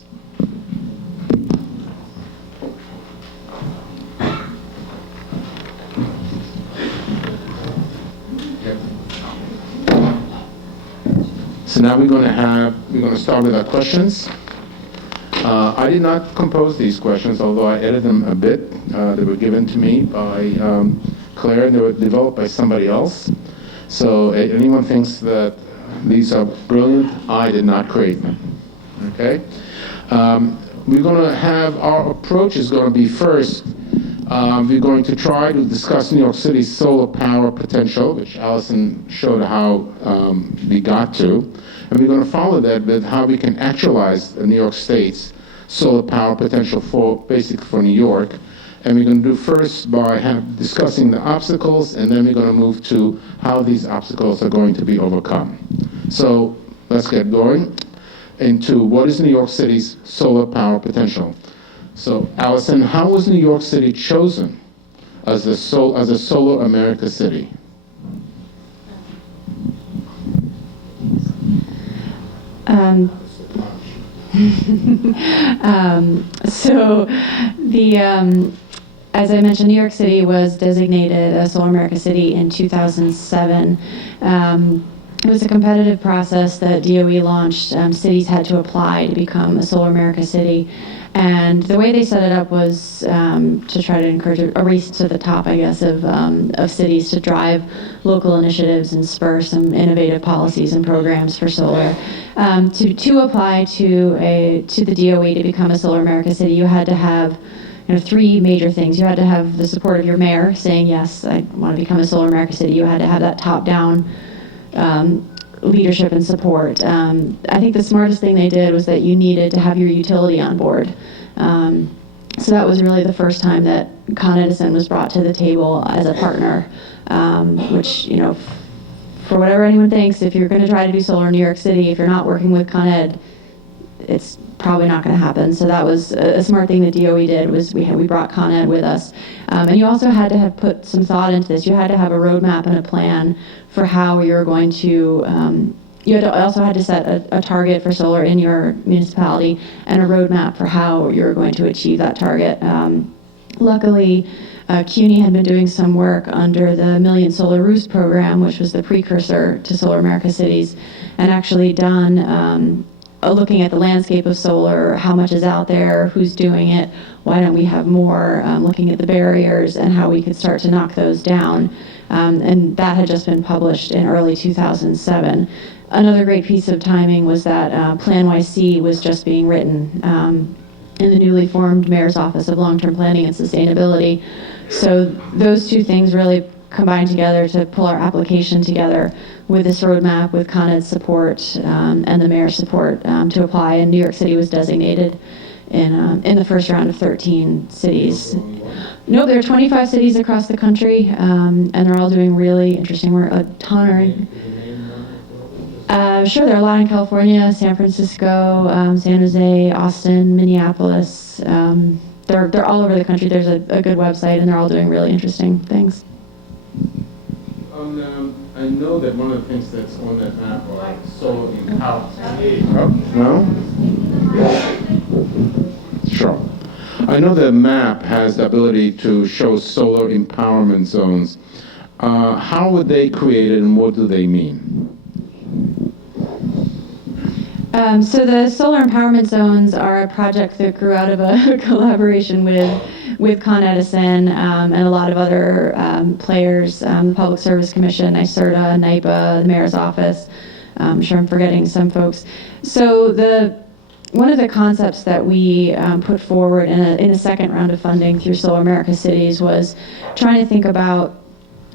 So now we're going to start with our questions. I did not compose these questions, although I edited them a bit. They were given to me by Claire, and they were developed by somebody else. So anyone thinks that these are brilliant, I did not create them. Okay? We're going to have, our approach is going to be first, we're going to try to discuss New York City's solar power potential, which Alison showed how we got to. And we're going to follow that with how we can actualize New York State's solar power potential for New York. And we're going to do first by discussing the obstacles, and then we're going to move to how these obstacles are going to be overcome. So let's get going into what is New York City's solar power potential. So Alison, how was New York City chosen as a Solar America city? As I mentioned, New York City was designated a Solar America City in 2007. It was a competitive process that DOE launched. Cities had to apply to become a Solar America City. And the way they set it up was to try to encourage a race to the top, I guess, of cities to drive local initiatives and spur some innovative policies and programs for solar. To apply to the DOE to become a Solar America City, you had to have three major things. You had to have the support of your mayor saying, yes, I want to become a Solar America City. You had to have that top-down leadership and support. I think the smartest thing they did was that you needed to have your utility on board. So that was really the first time that Con Edison was brought to the table as a partner, which, for whatever anyone thinks, if you're going to try to do solar in New York City, if you're not working with Con Ed, it's probably not going to happen. So that was a smart thing that DOE did, was we brought Con Ed with us. And you also had to have put some thought into this. You had to have a roadmap and a plan for how you're going to, also had to set a target for solar in your municipality and a roadmap for how you're going to achieve that target. Luckily, CUNY had been doing some work under the Million Solar Roofs program, which was the precursor to Solar America Cities, and actually done looking at the landscape of solar, how much is out there, who's doing it, why don't we have more, looking at the barriers and how we could start to knock those down. And that had just been published in early 2007. Another great piece of timing was that Plan YC was just being written in the newly formed Mayor's Office of Long-Term Planning and Sustainability. So those two things really combined together to pull our application together with this roadmap, with Con Ed's support and the mayor's support to apply. And New York City was designated in the first round of 13 cities. No, there are 25 cities across the country, and they're all doing really interesting work. A ton are. Sure, there are a lot in California, San Francisco, San Jose, Austin, Minneapolis. They're all over the country. There's a good website, and they're all doing really interesting things. I know that one of the things that's on that map are solar empowerment. No? Sure. I know the map has the ability to show solar empowerment zones. How would they create it, and what do they mean? So the solar empowerment zones are a project that grew out of a collaboration with Con Edison and a lot of other players, the Public Service Commission, NYSERDA, NYPA, the Mayor's Office. I'm sure I'm forgetting some folks. So one of the concepts that we put forward in a second round of funding through Solar America Cities was trying to think about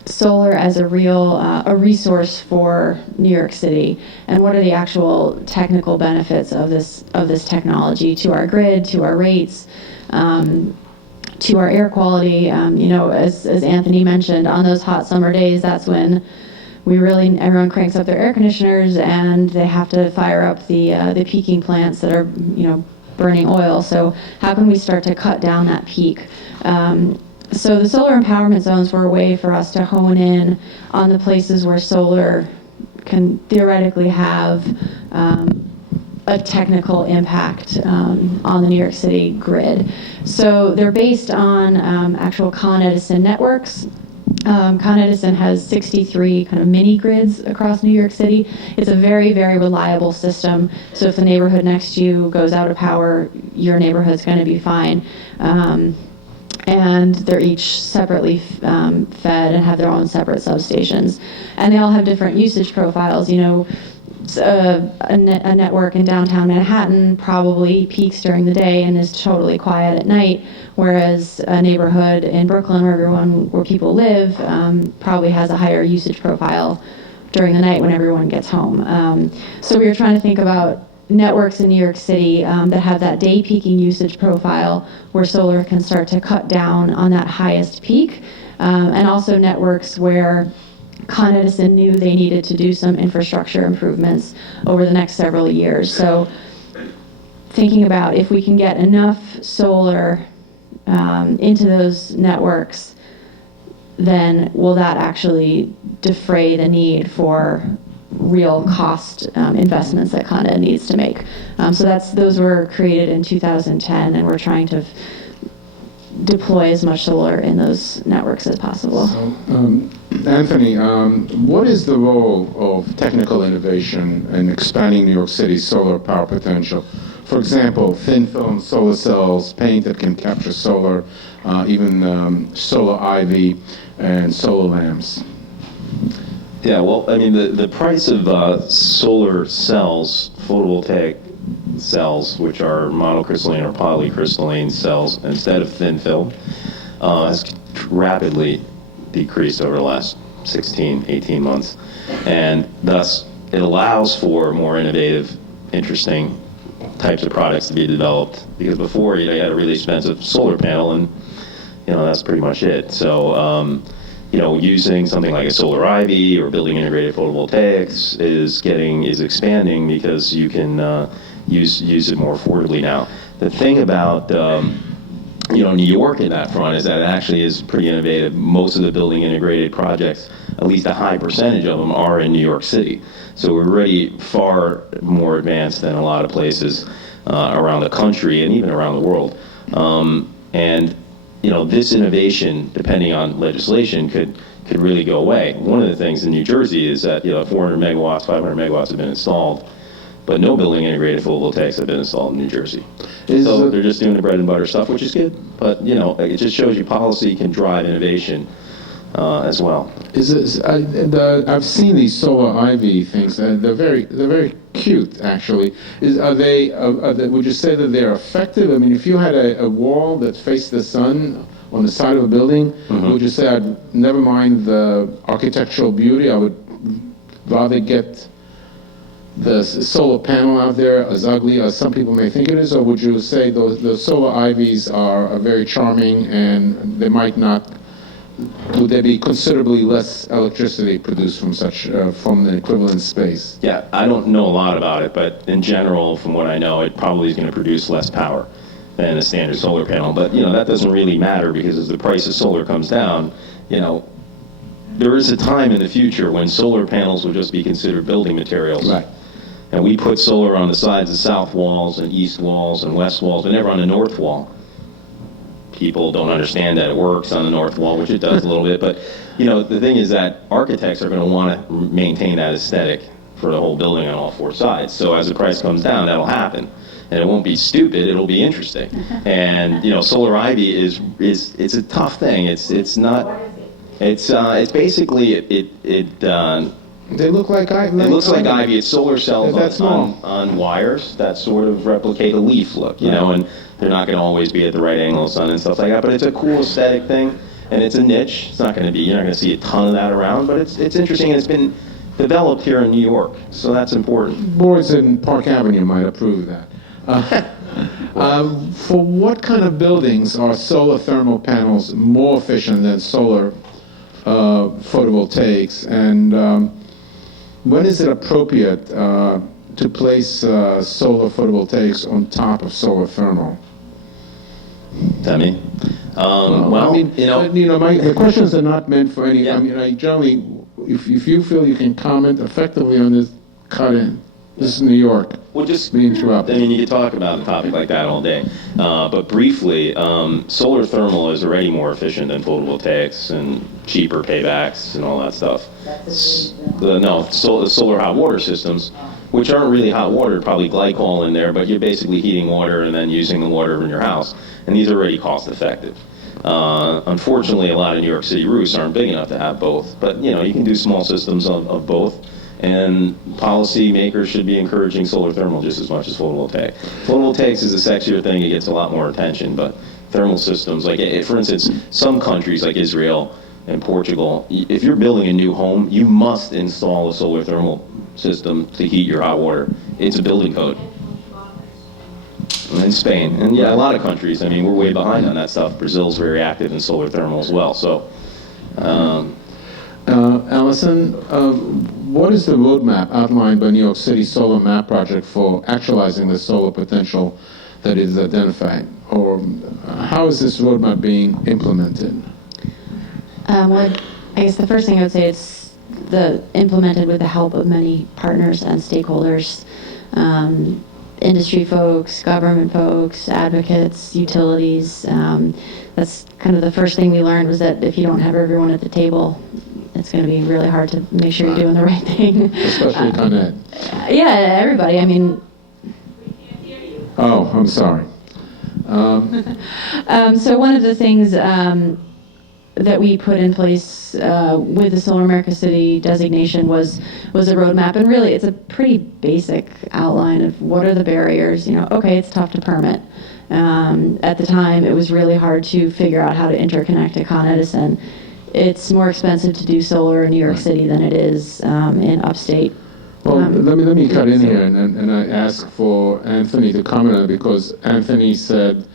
solar as a real a resource for New York City, and what are the actual technical benefits of this technology to our grid, to our rates, to our air quality. As Anthony mentioned, on those hot summer days, that's when everyone cranks up their air conditioners and they have to fire up the peaking plants that are burning oil. So how can we start to cut down that peak? So the solar empowerment zones were a way for us to hone in on the places where solar can theoretically have a technical impact on the New York City grid. So they're based on actual Con Edison networks. Con Edison has 63 kind of mini grids across New York City. It's a very, very reliable system. So if the neighborhood next to you goes out of power, your neighborhood's going to be fine. And they're each separately fed and have their own separate substations. And they all have different usage profiles. A network in downtown Manhattan probably peaks during the day and is totally quiet at night, whereas a neighborhood in Brooklyn where people live probably has a higher usage profile during the night when everyone gets home. So we were trying to think about networks in New York City that have that day peaking usage profile where solar can start to cut down on that highest peak, and also networks where Con Edison knew they needed to do some infrastructure improvements over the next several years. So thinking about if we can get enough solar into those networks, then will that actually defray the need for real cost investments that Con Ed needs to make. So those were created in 2010, and we're trying to deploy as much solar in those networks as possible. So, Anthony, what is the role of technical innovation in expanding New York City's solar power potential? For example, thin film solar cells, paint that can capture solar, even solar ivy and solar lamps. Yeah, well, I mean, the price of solar cells, photovoltaic cells, which are monocrystalline or polycrystalline cells instead of thin film, has rapidly decreased over the last 16, 18 months. And thus, it allows for more innovative, interesting types of products to be developed. Because before, you had a really expensive solar panel, and that's pretty much it. So, using something like a solar ivy or building integrated photovoltaics is expanding because you can use it more affordably now. The thing about New York in that front is that it actually is pretty innovative. Most of the building integrated projects, at least a high percentage of them, are in New York City. So we're already far more advanced than a lot of places around the country and even around the world. This innovation, depending on legislation, could really go away. One of the things in New Jersey is that 400 megawatts, 500 megawatts have been installed but no building integrated photovoltaics have been installed in New Jersey. Is So the- they're just doing the bread and butter stuff, which is good. But, it just shows you policy can drive innovation as well. I've seen these solar ivy things. They're very cute, actually. Would you say that they're effective? I mean, if you had a wall that faced the sun on the side of a building, would you say I'd never mind the architectural beauty? I would rather get the solar panel out there, as ugly as some people may think it is, or would you say the solar ivies are very charming and they might not? Would there be considerably less electricity produced from the equivalent space? Yeah, I don't know a lot about it, but in general, from what I know, it probably is going to produce less power than a standard solar panel. But, that doesn't really matter, because as the price of solar comes down, there is a time in the future when solar panels will just be considered building materials. Right. And we put solar on the sides of south walls and east walls and west walls, but never on the north wall. People don't understand that it works on the north wall, which it does a little bit. But, the thing is that architects are going to want to maintain that aesthetic for the whole building on all four sides. So as the price comes down, that'll happen. And it won't be stupid, it'll be interesting. And, solar ivy it's a tough thing. It's not, it's basically, They look like ivy. it looks like ivy. It's solar cells That's small. on wires that sort of replicate a leaf look, and they're not going to always be at the right angle of sun and stuff like that. But it's a cool aesthetic thing, and it's a niche. It's not going to be, you're not going to see a ton of that around, but it's interesting, and it's been developed here in New York, so that's important. Boards in Park Avenue might approve that. For what kind of buildings are solar thermal panels more efficient than solar photovoltaics? And when is it appropriate to place solar photovoltaics on top of solar thermal? Tell me. I mean, the questions are not meant for any. Yeah. I mean, I generally, if you feel you can comment effectively on this, cut in. This is New York. Well, just, Be interrupted. I mean, you could talk about a topic like that all day. But briefly, solar thermal is already more efficient than photovoltaics and cheaper paybacks and all that stuff. Solar hot water systems, which aren't really hot water, probably glycol in there, but you're basically heating water and then using the water in your house. And these are already cost effective. Unfortunately, a lot of New York City roofs aren't big enough to have both. But, you can do small systems of both. And policy makers should be encouraging solar thermal just as much as photovoltaic. Photovoltaics is a sexier thing. It gets a lot more attention. But thermal systems, like, for instance, some countries like Israel and Portugal, if you're building a new home, you must install a solar thermal system to heat your hot water. It's a building code. In Spain. And, a lot of countries. I mean, we're way behind on that stuff. Brazil's very active in solar thermal as well. So, Alison, what is the roadmap outlined by New York City Solar Map project for actualizing the solar potential that is identified? Or how is this roadmap being implemented? Well, I guess the first thing I would say is implemented with the help of many partners and stakeholders, industry folks, government folks, advocates, utilities. That's kind of the first thing we learned, was that if you don't have everyone at the table, it's going to be really hard to make sure you're doing the right thing. Especially Con Ed. Yeah, everybody. I mean. Oh, I'm sorry. So one of the things that we put in place with the Solar America City designation was a roadmap, and really it's a pretty basic outline of what are the barriers. Okay, it's tough to permit. At the time, it was really hard to figure out how to interconnect to Con Edison. It's more expensive to do solar in New York City than it is in upstate. Well, let me cut in here, and I ask for Anthony to comment on it, because Anthony said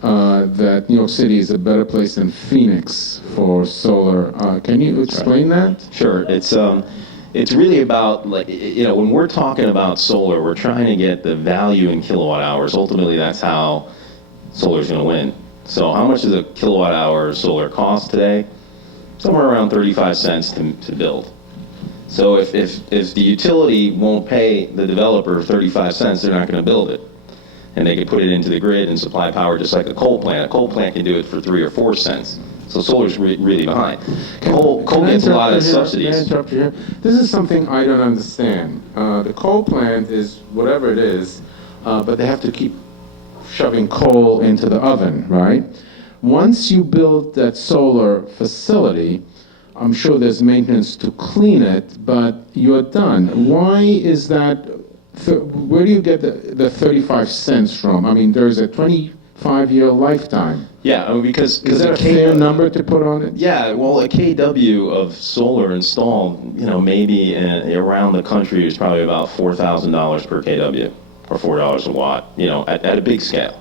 that New York City is a better place than Phoenix for solar. Can you explain that? Sure. It's really about, like, when we're talking about solar, we're trying to get the value in kilowatt hours. Ultimately, that's how solar is going to win. So how much does a kilowatt hour of solar cost today? Somewhere around 35 cents to build. So if the utility won't pay the developer 35 cents, they're not going to build it. And they could put it into the grid and supply power just like a coal plant. A coal plant can do it for 3 or 4 cents. So solar's really behind. Coal gets a lot of subsidies. Can I interrupt you here? This is something I don't understand. The coal plant is whatever it is, but they have to keep shoving coal into the oven, right? Once you build that solar facility, I'm sure there's maintenance to clean it, but you're done. Why is that? Where do you get the 35 cents from? I mean, there's a 25-year lifetime. Yeah, I mean, because Is that a fair number to put on it? Yeah, well, a KW of solar installed, maybe around the country is probably about $4,000 per KW, or $4 a watt, at a big scale.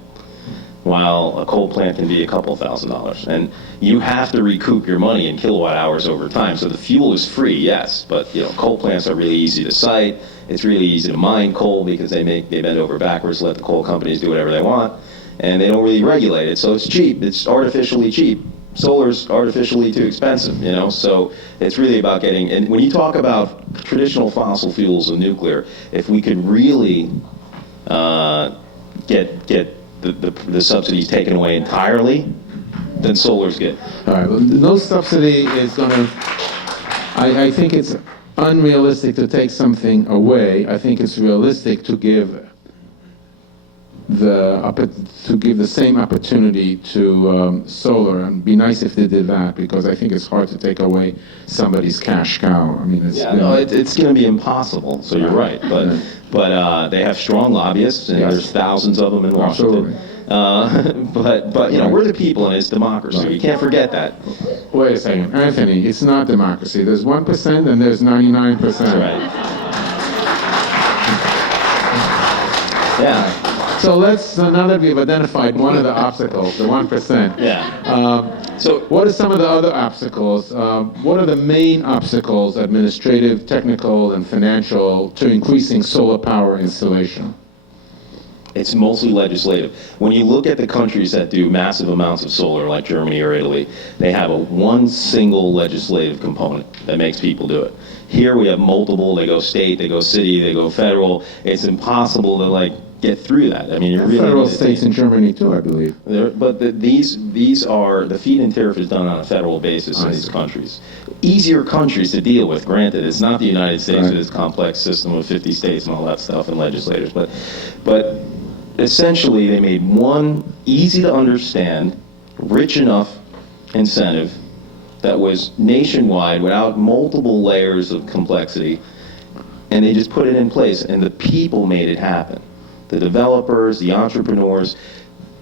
While a coal plant can be a couple $1,000s. And you have to recoup your money in kilowatt hours over time. So the fuel is free, yes, but coal plants are really easy to site. It's really easy to mine coal because they bend over backwards, let the coal companies do whatever they want, and they don't really regulate it. So it's cheap. It's artificially cheap. Solar's artificially too expensive, so it's really about getting, and when you talk about traditional fossil fuels and nuclear, if we could really get the subsidies taken away entirely, then solar's good. All right, well, no subsidy is going to, I think it's unrealistic to take something away. I think it's realistic to give the same opportunity to solar, and be nice if they did that, because I think it's hard to take away somebody's cash cow. I mean, it's going to be impossible. So you're right, but they have strong lobbyists, and there's thousands of them in Washington. But we're the people, and it's democracy. You can't forget that. Wait a second, Anthony. It's not democracy. There's 1% and there's 99%. That's right. Yeah. So now that we've identified one of the obstacles, the 1%. Yeah. So what are some of the other obstacles? What are the main obstacles, administrative, technical, and financial, to increasing solar power installation? It's mostly legislative. When you look at the countries that do massive amounts of solar, like Germany or Italy, they have one single legislative component that makes people do it. Here we have multiple. They go state, they go city, they go federal. It's impossible to get through that. I mean, you're really federal states in Germany too, I believe. But these are, the feed-in tariff is done on a federal basis in these countries. Easier countries to deal with, granted. It's not the United States with its complex system of 50 states and all that stuff and legislators, but essentially they made one easy to understand, rich enough incentive that was nationwide without multiple layers of complexity, and they just put it in place, and the people made it happen. The developers, the entrepreneurs,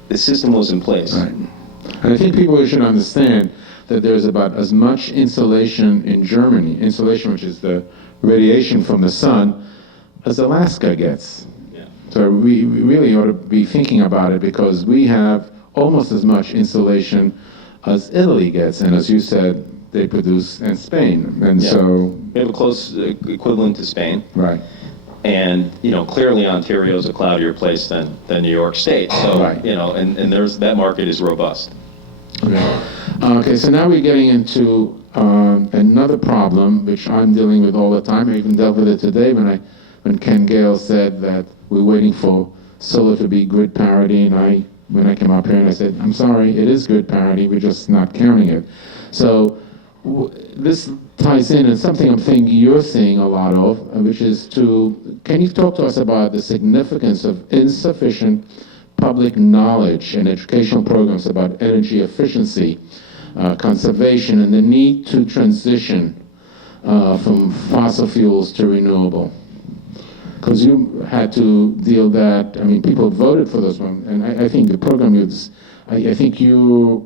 the system was in place. Right. And I think people should understand that there's about as much insolation in Germany, insolation, which is the radiation from the sun, as Alaska gets. Yeah. So we really ought to be thinking about it, because we have almost as much insolation as Italy gets, and as you said, they produce in Spain, and so we have a close equivalent to Spain. Right. And clearly Ontario's a cloudier place than New York State. So right. And there's that market is robust. Okay, so now we're getting into another problem which I'm dealing with all the time. I even dealt with it today when Ken Gale said that we're waiting for solar to be grid parity, and when I came up here and I said, I'm sorry, it is grid parity, we're just not counting it. So this ties in, and something I'm thinking you're seeing a lot of, which is can you talk to us about the significance of insufficient public knowledge and educational programs about energy efficiency, conservation, and the need to transition from fossil fuels to renewable? Because you had to deal that, I mean, people voted for this one, and I think the program I think you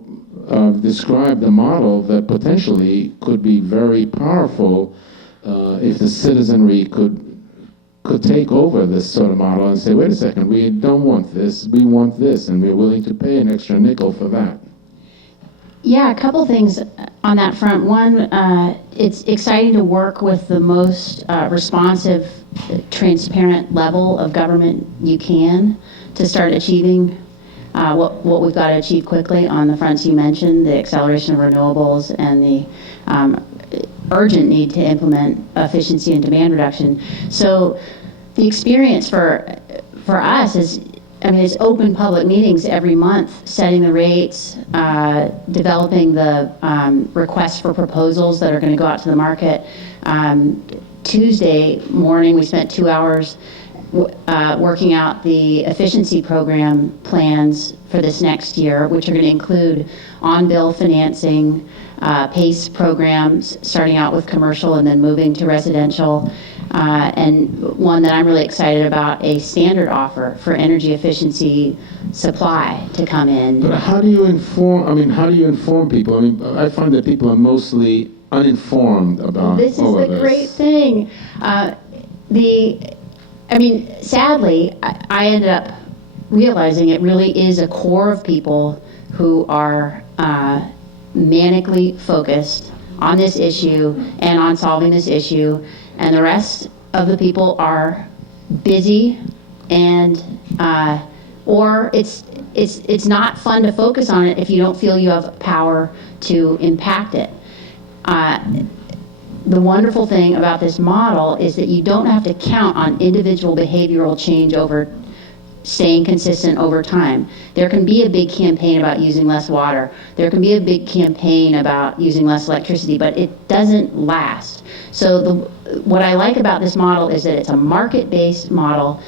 described a model that potentially could be very powerful if the citizenry could take over this sort of model and say, wait a second, we don't want this, we want this, and we're willing to pay an extra nickel for that. Yeah, a couple things on that front. One, it's exciting to work with the most responsive, transparent level of government you can to start achieving what we've got to achieve quickly on the fronts you mentioned, the acceleration of renewables and the urgent need to implement efficiency and demand reduction. So the experience for us is I mean, it's open public meetings every month, setting the rates, developing the requests for proposals that are going to go out to the market. Tuesday morning, we spent 2 hours working out the efficiency program plans for this next year, which are going to include on-bill financing, PACE programs, starting out with commercial and then moving to residential, and one that I'm really excited about, a standard offer for energy efficiency supply to come in. But how do you inform, how do you inform people? I mean, I find that people are mostly uninformed about This is all of the this. great thing. Sadly, I ended up realizing it really is a core of people who are manically focused on this issue and on solving this issue, and the rest of the people are busy and or it's not fun to focus on it if you don't feel you have power to impact it. The wonderful thing about this model is that you don't have to count on individual behavioral change over staying consistent over time. There can be a big campaign about using less water. There can be a big campaign about using less electricity, but it doesn't last. So what I like about this model is that it's a market-based model.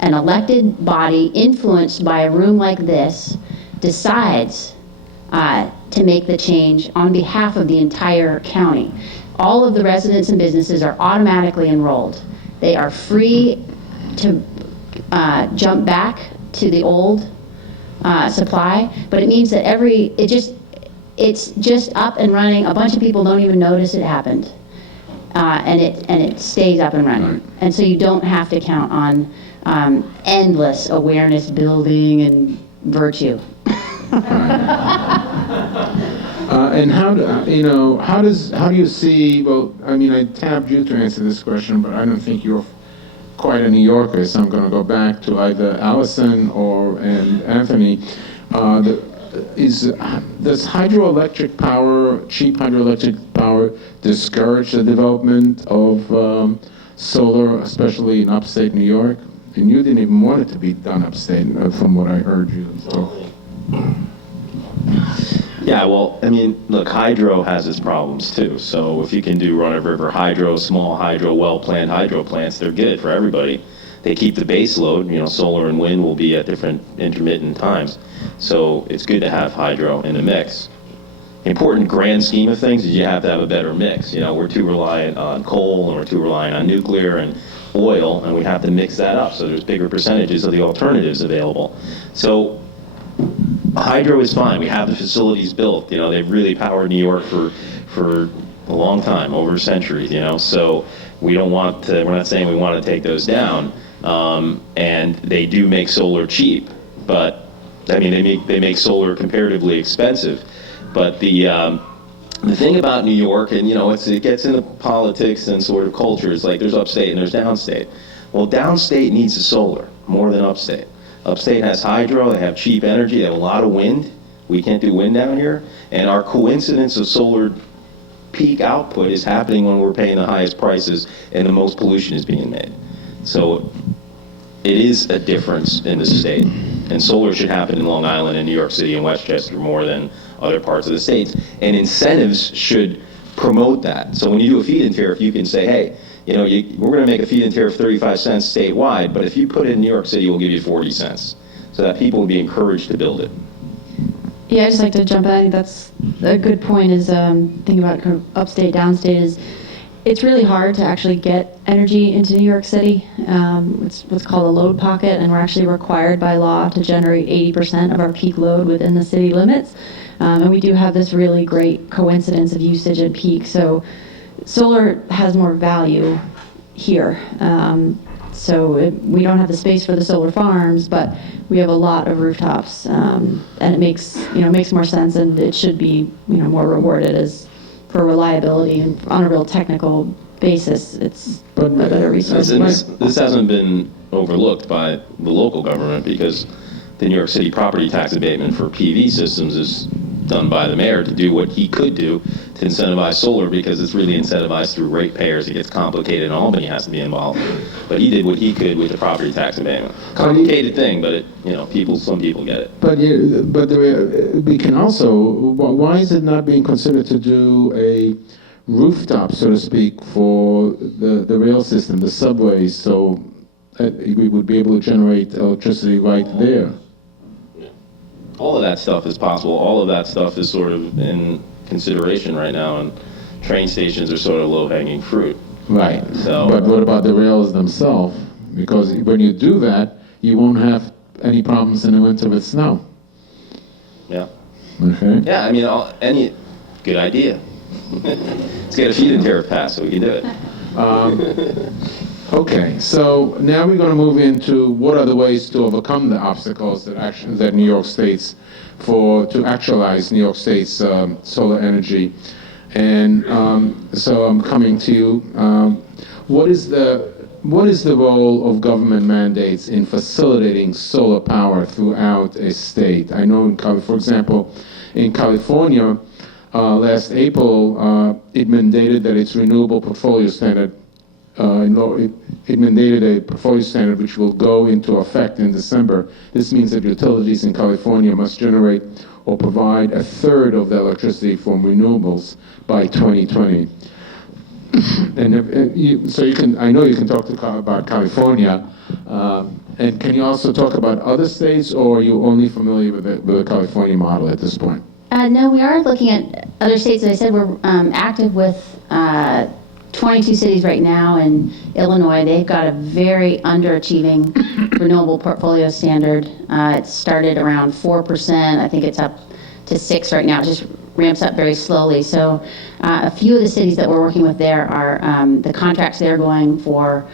An elected body influenced by a room like this decides to make the change on behalf of the entire county. All of the residents and businesses are automatically enrolled. They are free to jump back to the old supply, but it means that it's just up and running. A bunch of people don't even notice it happened, and it stays up and running. And so you don't have to count on endless awareness building and virtue. And how do you see? Well, I mean, I tabbed you to answer this question, but I don't think you're quite a New Yorker, so I'm going to go back to either Alison and Anthony. Does hydroelectric power, cheap hydroelectric power, discourage the development of solar, especially in upstate New York? And you didn't even want it to be done upstate, from what I heard you talk. Yeah, well, I mean, look, hydro has its problems too. So if you can do run-of-river hydro, small hydro, well-planned hydro plants, they're good for everybody. They keep the base load. Solar and wind will be at different intermittent times. So it's good to have hydro in the mix. Important grand scheme of things is you have to have a better mix. We're too reliant on coal and we're too reliant on nuclear and oil, and we have to mix that up so there's bigger percentages of the alternatives available. So hydro is fine. We have the facilities built. They've really powered New York for a long time, over centuries. So we don't want to. We're not saying we want to take those down. And they do make solar cheap, but I mean they make solar comparatively expensive. But the thing about New York, and it gets into politics and sort of culture. It's like there's upstate and there's downstate. Well, downstate needs the solar more than upstate. Upstate has hydro, they have cheap energy, they have a lot of wind. We can't do wind down here. And our coincidence of solar peak output is happening when we're paying the highest prices and the most pollution is being made. So it is a difference in the state. And solar should happen in Long Island and New York City and Westchester more than other parts of the states. And incentives should promote that. So when you do a feed-in tariff, you can say, hey, we're going to make a feed-in tariff 35 cents statewide, but if you put it in New York City, we'll give you 40 cents, so that people will be encouraged to build it. Yeah, I'd just like to jump in. I think that's a good point is thinking about kind of upstate, downstate is it's really hard to actually get energy into New York City. It's what's called a load pocket, and we're actually required by law to generate 80% of our peak load within the city limits. And we do have this really great coincidence of usage and peak. So solar has more value here. We don't have the space for the solar farms, but we have a lot of rooftops, and it makes more sense, and it should be more rewarded as for reliability and on a real technical basis. It's a better resource. This hasn't been overlooked by the local government because the New York City property tax abatement for PV systems is done by the mayor to do what he could do to incentivize solar, because it's really incentivized through ratepayers. It gets complicated, and Albany has to be involved. But he did what he could with the property tax abatement. Complicated thing, but it, some people get it. But we can also, why is it not being considered to do a rooftop, so to speak, for the rail system, the subways, so we would be able to generate electricity right there? All of that stuff is possible. All of that stuff is sort of in consideration right now, and train stations are sort of low-hanging fruit. Right. So, but what about the rails themselves? Because when you do that, you won't have any problems in the winter with snow. Yeah. Okay. Yeah, I mean, any good idea. Let's get a feed-in tariff passed so we can do it. Okay, so now we're going to move into what are the ways to overcome the obstacles that New York State's to actualize New York State's solar energy. And so I'm coming to you. What is the role of government mandates in facilitating solar power throughout a state? I know, for example, in California, last April, it mandated that its renewable portfolio standard it mandated a portfolio standard which will go into effect in December. This means that utilities in California must generate or provide a third of the electricity from renewables by 2020. I know you can talk about California, and can you also talk about other states, or are you only familiar with the California model at this point? No, we are looking at other states. As I said, we're active with 22 cities right now in Illinois. They've got a very underachieving renewable portfolio standard. It started around 4%. I think it's up to 6 right now. It just ramps up very slowly. So a few of the cities that we're working with there are the contracts they're going for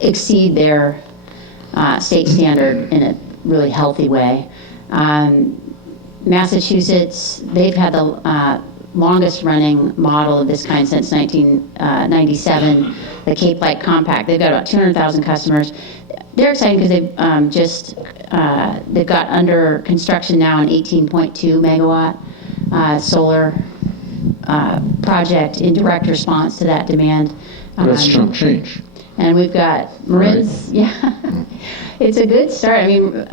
exceed their state standard in a really healthy way. Massachusetts, they've had the longest running model of this kind since 1997, the Cape Light Compact. They've got about 200,000 customers. They're excited because they've got under construction now an 18.2 megawatt solar project in direct response to that demand. That's chump change. And we've got Marin's, right. Yeah, it's a good start. I mean,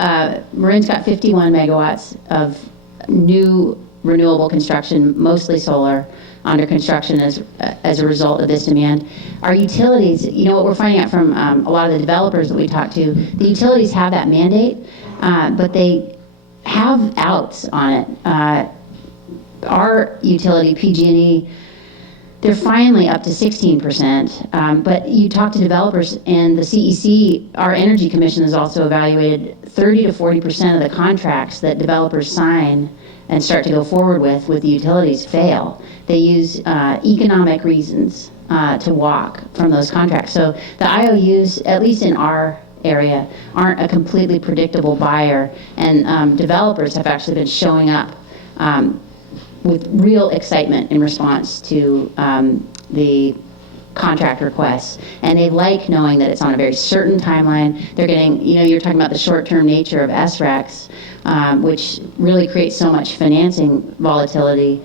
Marin's got 51 megawatts of new renewable construction, mostly solar, under construction as a result of this demand. Our utilities, what we're finding out from a lot of the developers that we talk to, the utilities have that mandate, but they have outs on it. Our utility, PG&E, they're finally up to 16%, but you talk to developers, and the CEC, our Energy Commission, has also evaluated 30 to 40% of the contracts that developers sign and start to go forward with the utilities fail. They use economic reasons to walk from those contracts. So the IOUs, at least in our area, aren't a completely predictable buyer, and developers have actually been showing up with real excitement in response to the contract requests. And they like knowing that it's on a very certain timeline. They're getting, you're talking about the short-term nature of SRECs, which really creates so much financing volatility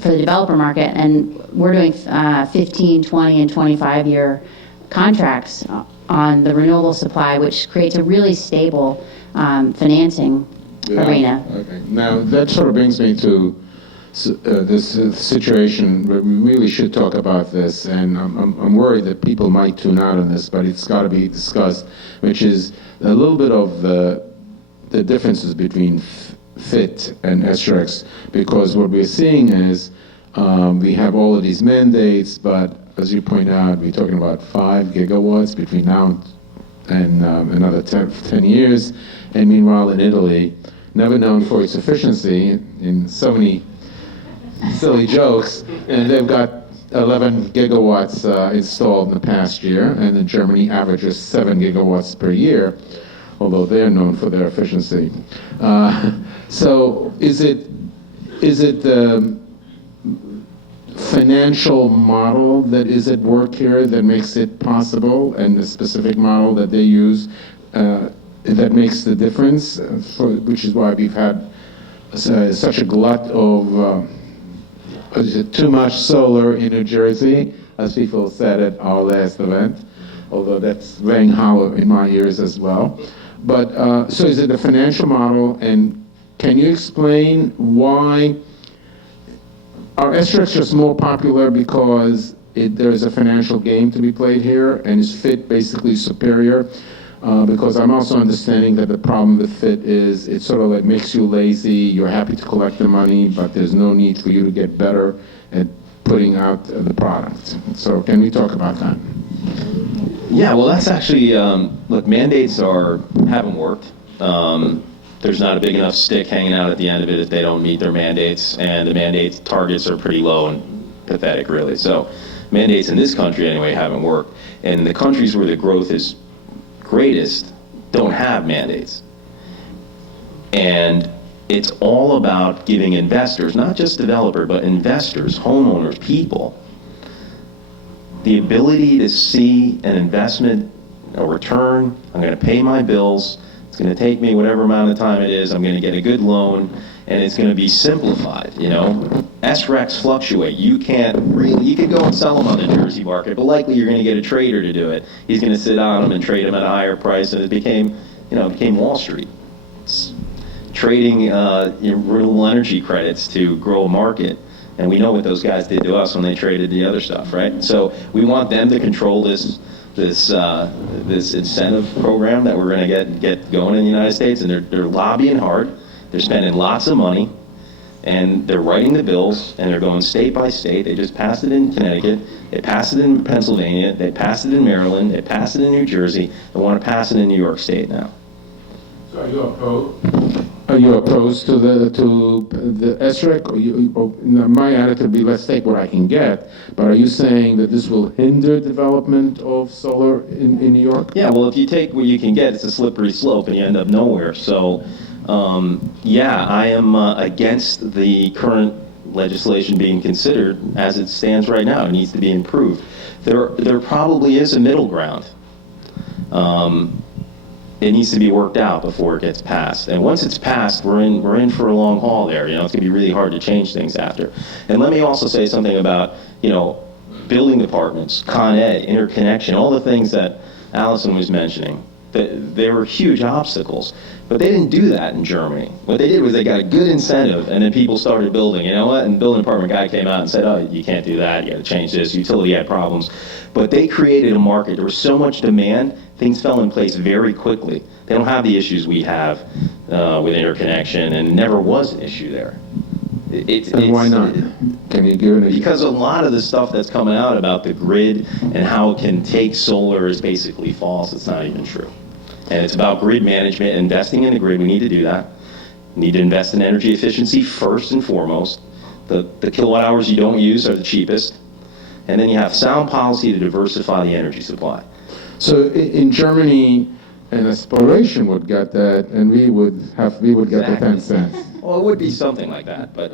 for the developer market. And we're doing 15, 20, and 25-year contracts on the renewable supply, which creates a really stable financing arena. Okay. Now, that sort of brings me to this situation where we really should talk about this, and I'm worried that people might tune out on this, but it's got to be discussed, which is a little bit of the differences between FIT and SRECs, because what we're seeing is we have all of these mandates, but as you point out, we're talking about 5 gigawatts between now and another 10 years, and meanwhile in Italy, never known for its efficiency in so many silly jokes, and they've got 11 gigawatts installed in the past year, and in Germany averages 7 gigawatts per year, although they're known for their efficiency. So is it the financial model that is at work here that makes it possible, and the specific model that they use that makes the difference, which is why we've had such a glut of, is it too much solar in New Jersey, as people said at our last event, although that's rang hollow in my ears as well. But, so is it a financial model, and can you explain why are SRECs just more popular because there is a financial game to be played here, and is FIT basically superior? Because I'm also understanding that the problem with FIT is it sort of like makes you lazy, you're happy to collect the money, but there's no need for you to get better at putting out the product. So can we talk about that? Yeah, well, that's actually, look, mandates haven't worked. There's not a big enough stick hanging out at the end of it if they don't meet their mandates, and the mandate targets are pretty low and pathetic, really. So mandates in this country, anyway, haven't worked. And the countries where the growth is greatest don't have mandates. And it's all about giving investors, not just developers, but investors, homeowners, people, the ability to see an investment, a return. I'm going to pay my bills. It's going to take me whatever amount of time it is. I'm going to get a good loan, and it's going to be simplified, you know? SRECs fluctuate. You could go and sell them on the Jersey market, but likely you're going to get a trader to do it. He's going to sit on them and trade them at a higher price, and it became Wall Street. It's trading renewable energy credits to grow a market. And we know what those guys did to us when they traded the other stuff, right? So we want them to control this incentive program that we're going to get going in the United States, and they're lobbying hard. They're spending lots of money, and they're writing the bills, and they're going state by state. They just passed it in Connecticut. They passed it in Pennsylvania. They passed it in Maryland. They passed it in New Jersey. They want to pass it in New York State now. So are you opposed? Are you opposed to the SREC? Or my attitude would be, let's take what I can get. But are you saying that this will hinder development of solar in New York? Yeah, well, if you take what you can get, it's a slippery slope, and you end up nowhere. So, yeah, I am against the current legislation being considered as it stands right now. It needs to be improved. There probably is a middle ground. It needs to be worked out before it gets passed. And once it's passed, we're in for a long haul there. You know, it's going to be really hard to change things after. And let me also say something about, building departments, Con Ed, interconnection, all the things that Alison was mentioning. They were huge obstacles. But they didn't do that in Germany. What they did was they got a good incentive, and then people started building. You know what? And the building department guy came out and said, oh, you can't do that. You got to change this. Utility had problems. But they created a market. There was so much demand, things fell in place very quickly. They don't have the issues we have with interconnection, and it never was an issue there. And why not? Can you give an example? Because a lot of the stuff that's coming out about the grid and how it can take solar is basically false. It's not even true. And it's about grid management, investing in the grid. We need to do that. We need to invest in energy efficiency first and foremost. The kilowatt hours you don't use are the cheapest. And then you have sound policy to diversify the energy supply. So in Germany, an aspiration would get that, and we would get the 10 cents. Well, it would be something like that, but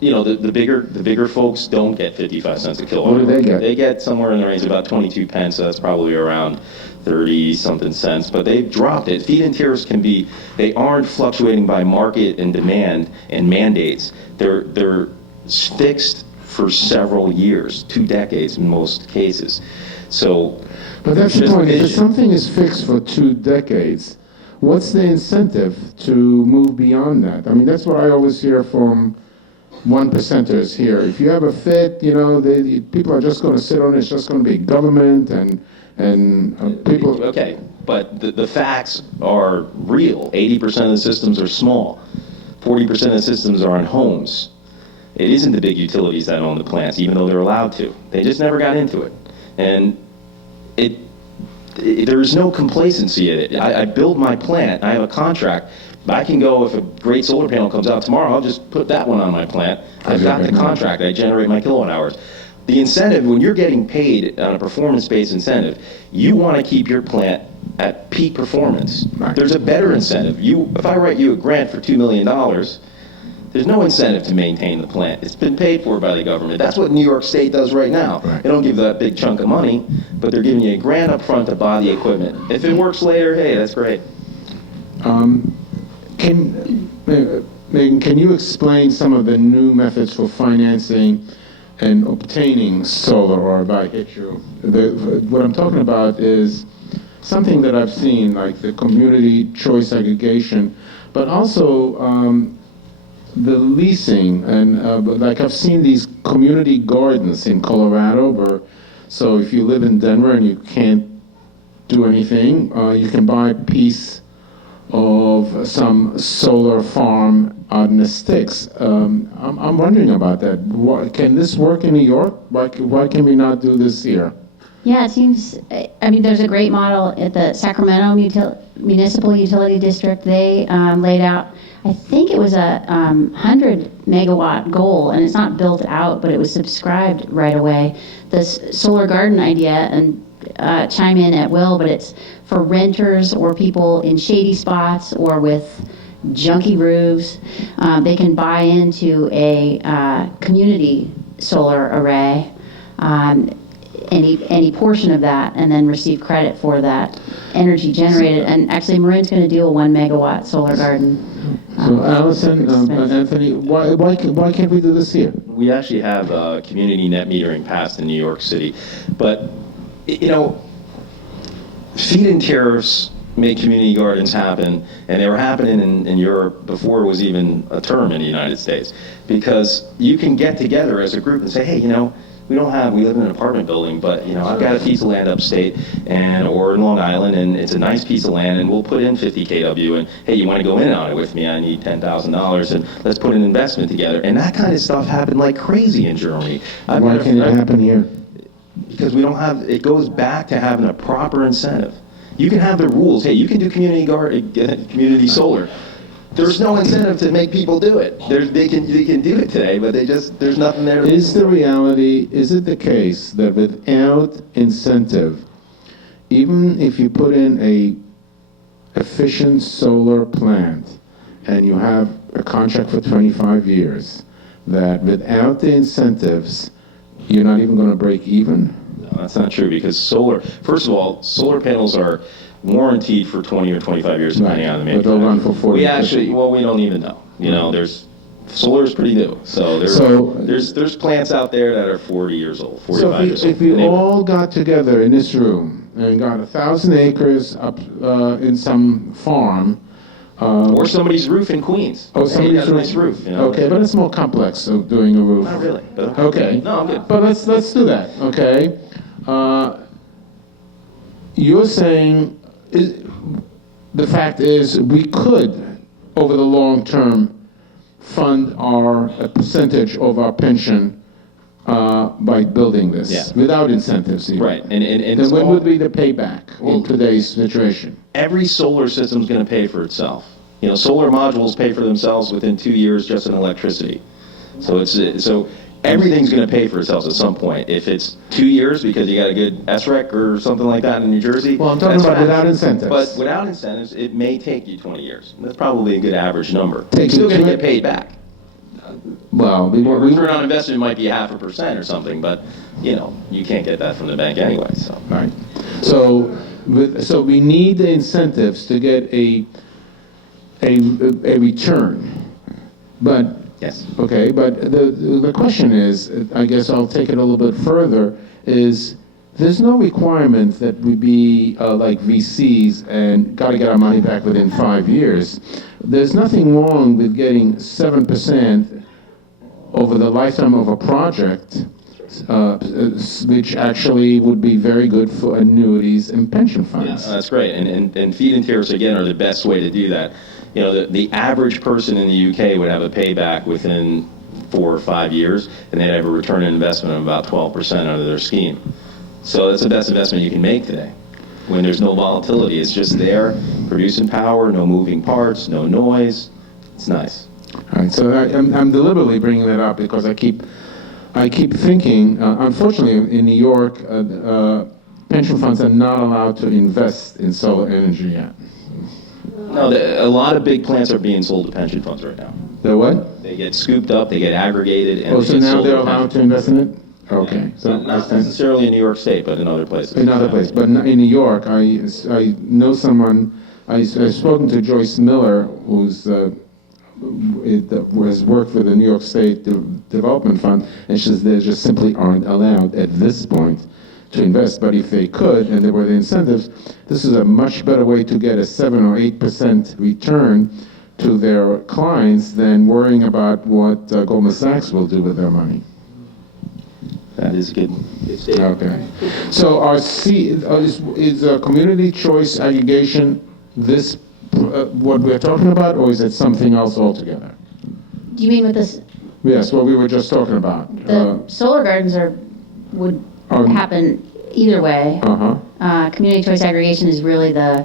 the bigger folks don't get 55 cents a kilowatt. What do they get? They get somewhere in the range of about 22 pence, so that's probably around 30-something cents, but they've dropped it. Feed-in tariffs they aren't fluctuating by market and demand and mandates. They're fixed for several years, 2 decades in most cases. So, but that's the point. If something is fixed for 2 decades, what's the incentive to move beyond that? I mean, that's what I always hear from 1%ers here. If you have a fit, people are just going to sit on it. It's just going to be government and people. Okay, but the facts are real. 80% of the systems are small. 40% of the systems are on homes. It isn't the big utilities that own the plants, even though they're allowed to. They just never got into it. And there's no complacency in it. I build my plant. I have a contract. I can go, if a great solar panel comes out tomorrow, I'll just put that one on my plant. I've got the contract. I generate my kilowatt hours. The incentive, when you're getting paid on a performance-based incentive, you want to keep your plant at peak performance. Right. There's a better incentive. If I write you a grant for $2 million, there's no incentive to maintain the plant. It's been paid for by the government. That's what New York State does right now. Right. They don't give that big chunk of money, but they're giving you a grant up front to buy the equipment. If it works later, hey, that's great. And Megan, can you explain some of the new methods for financing and obtaining solar, or if I hit you? What I'm talking about is something that I've seen, like the Community Choice Aggregation, but also the leasing, and like I've seen these community gardens in Colorado, so if you live in Denver and you can't do anything, you can buy a piece of some solar farm out in the sticks. I'm wondering about that. Can this work in New York? Why can we not do this here? Yeah, it seems, I mean, there's a great model at the Sacramento Municipal Utility District. They laid out, I think it was a 100 megawatt goal, and it's not built out, but it was subscribed right away. This solar garden idea, and chime in at will, but it's for renters or people in shady spots or with junky roofs. They can buy into a community solar array, any portion of that, and then receive credit for that energy generated. And actually, Marin's going to do a 1 megawatt solar garden. So Alison, Anthony, why can't we do this here? We actually have community net metering passed in New York City, but you know, feed-in tariffs make community gardens happen, and they were happening in Europe before it was even a term in the United States, because you can get together as a group and say, hey, you know, we live in an apartment building, but you know, I've got a piece of land upstate or in Long Island, and it's a nice piece of land, and we'll put in 50 kW, and hey, you want to go in on it with me? I need $10,000, and let's put an investment together. And that kind of stuff happened like crazy in Germany. Why can't it happen here? Because we don't have, it goes back to having a proper incentive. You can have the rules. Hey, you can do community solar. There's no incentive to make people do it. They can do it today, but there's nothing there. Is it the case that without incentive, even if you put in a efficient solar plant and you have a contract for 25 years, that without the incentives, you're not even going to break even? No, that's not true, because first of all, solar panels are warranted for 20 or 25 years, depending on the manufacturer. But they'll run for 40. We don't even know. You know, solar is pretty new. So there's plants out there that are 40 years old, 45 years old. If we all got together in this room and got 1,000 acres up in some farm, or somebody's roof in Queens. Oh, somebody's has a nice roof. You know? Okay, but it's more complex of doing a roof. Not really. But okay. No, I'm good. But let's do that. Okay. You're saying the fact is we could, over the long term, fund a percentage of our pension by building this without incentives even. Right. And then when would be the payback in today's situation? Every solar system is going to pay for itself. You know, solar modules pay for themselves within 2 years just in electricity. So everything's going to pay for itself at some point. If it's 2 years because you got a good SREC or something like that in New Jersey. Well, I'm talking about without incentives. But without incentives, it may take you 20 years. That's probably a good average number. You're still going to get paid back. Well, return on investment might be 0.5% or something, but you know, you can't get that from the bank anyway. So right. So we need the incentives to get a return, but yes. Okay, but the question is, I guess I'll take it a little bit further, is there's no requirement that we be like VCs and got to get our money back within 5 years. There's nothing wrong with getting 7% over the lifetime of a project, which actually would be very good for annuities and pension funds. Yeah, that's great. And feed-in tariffs, again, are the best way to do that. You know, the average person in the UK would have a payback within 4 or 5 years, and they'd have a return on investment of about 12% under their scheme. So that's the best investment you can make today, when there's no volatility. It's just there, producing power, no moving parts, no noise. It's nice. All right, so I'm deliberately bringing that up because I keep thinking, unfortunately in New York, pension funds are not allowed to invest in solar energy yet. No, a lot of big plants are being sold to pension funds right now. They're what? They get scooped up, they get aggregated, and so now they're allowed to invest in it? Okay. Yeah. So not necessarily in New York State, but in other places. In other places. But in New York, I know someone, I've spoken to Joyce Miller, who's has worked for the New York State Development Fund, and she says they just simply aren't allowed at this point to invest. But if they could, and there were the incentives, this is a much better way to get a 7 or 8% return to their clients than worrying about what Goldman Sachs will do with their money. That is good. Okay. So is community choice aggregation this what we're talking about, or is it something else altogether? Do you mean with this, Yes, what we were just talking about. the solar gardens would happen either way. Community choice aggregation is really the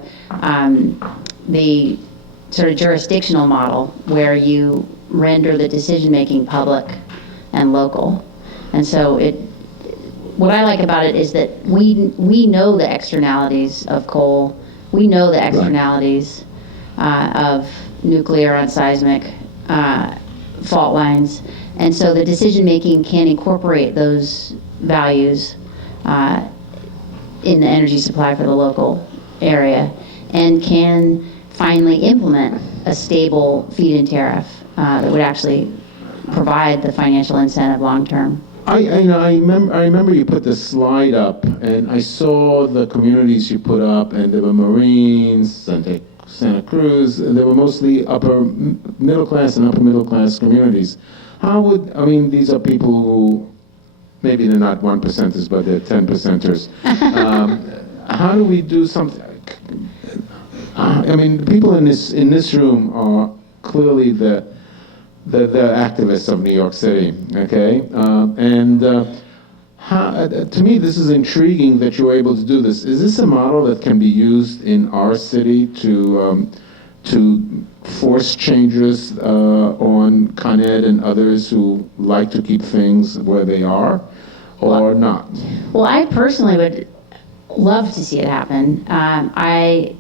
sort of jurisdictional model where you render the decision-making public and local. And so what I like about it is that we know the externalities of coal, we know the externalities of nuclear on seismic fault lines, and so the decision-making can incorporate those values in the energy supply for the local area, and can finally implement a stable feed-in tariff that would actually provide the financial incentive long-term. I remember you put the slide up, and I saw the communities you put up, and there were Marines, Santa Cruz, and they were mostly upper middle class and upper middle class communities. These are people who, maybe they're not 1%ers, but they're 10%ers. How do we do something? The people in this room are clearly the activists of New York City, okay? To me, this is intriguing that you're able to do this. Is this a model that can be used in our city to force changes on Con Ed and others who like to keep things where they are, or not? Well, I personally would love to see it happen. I'm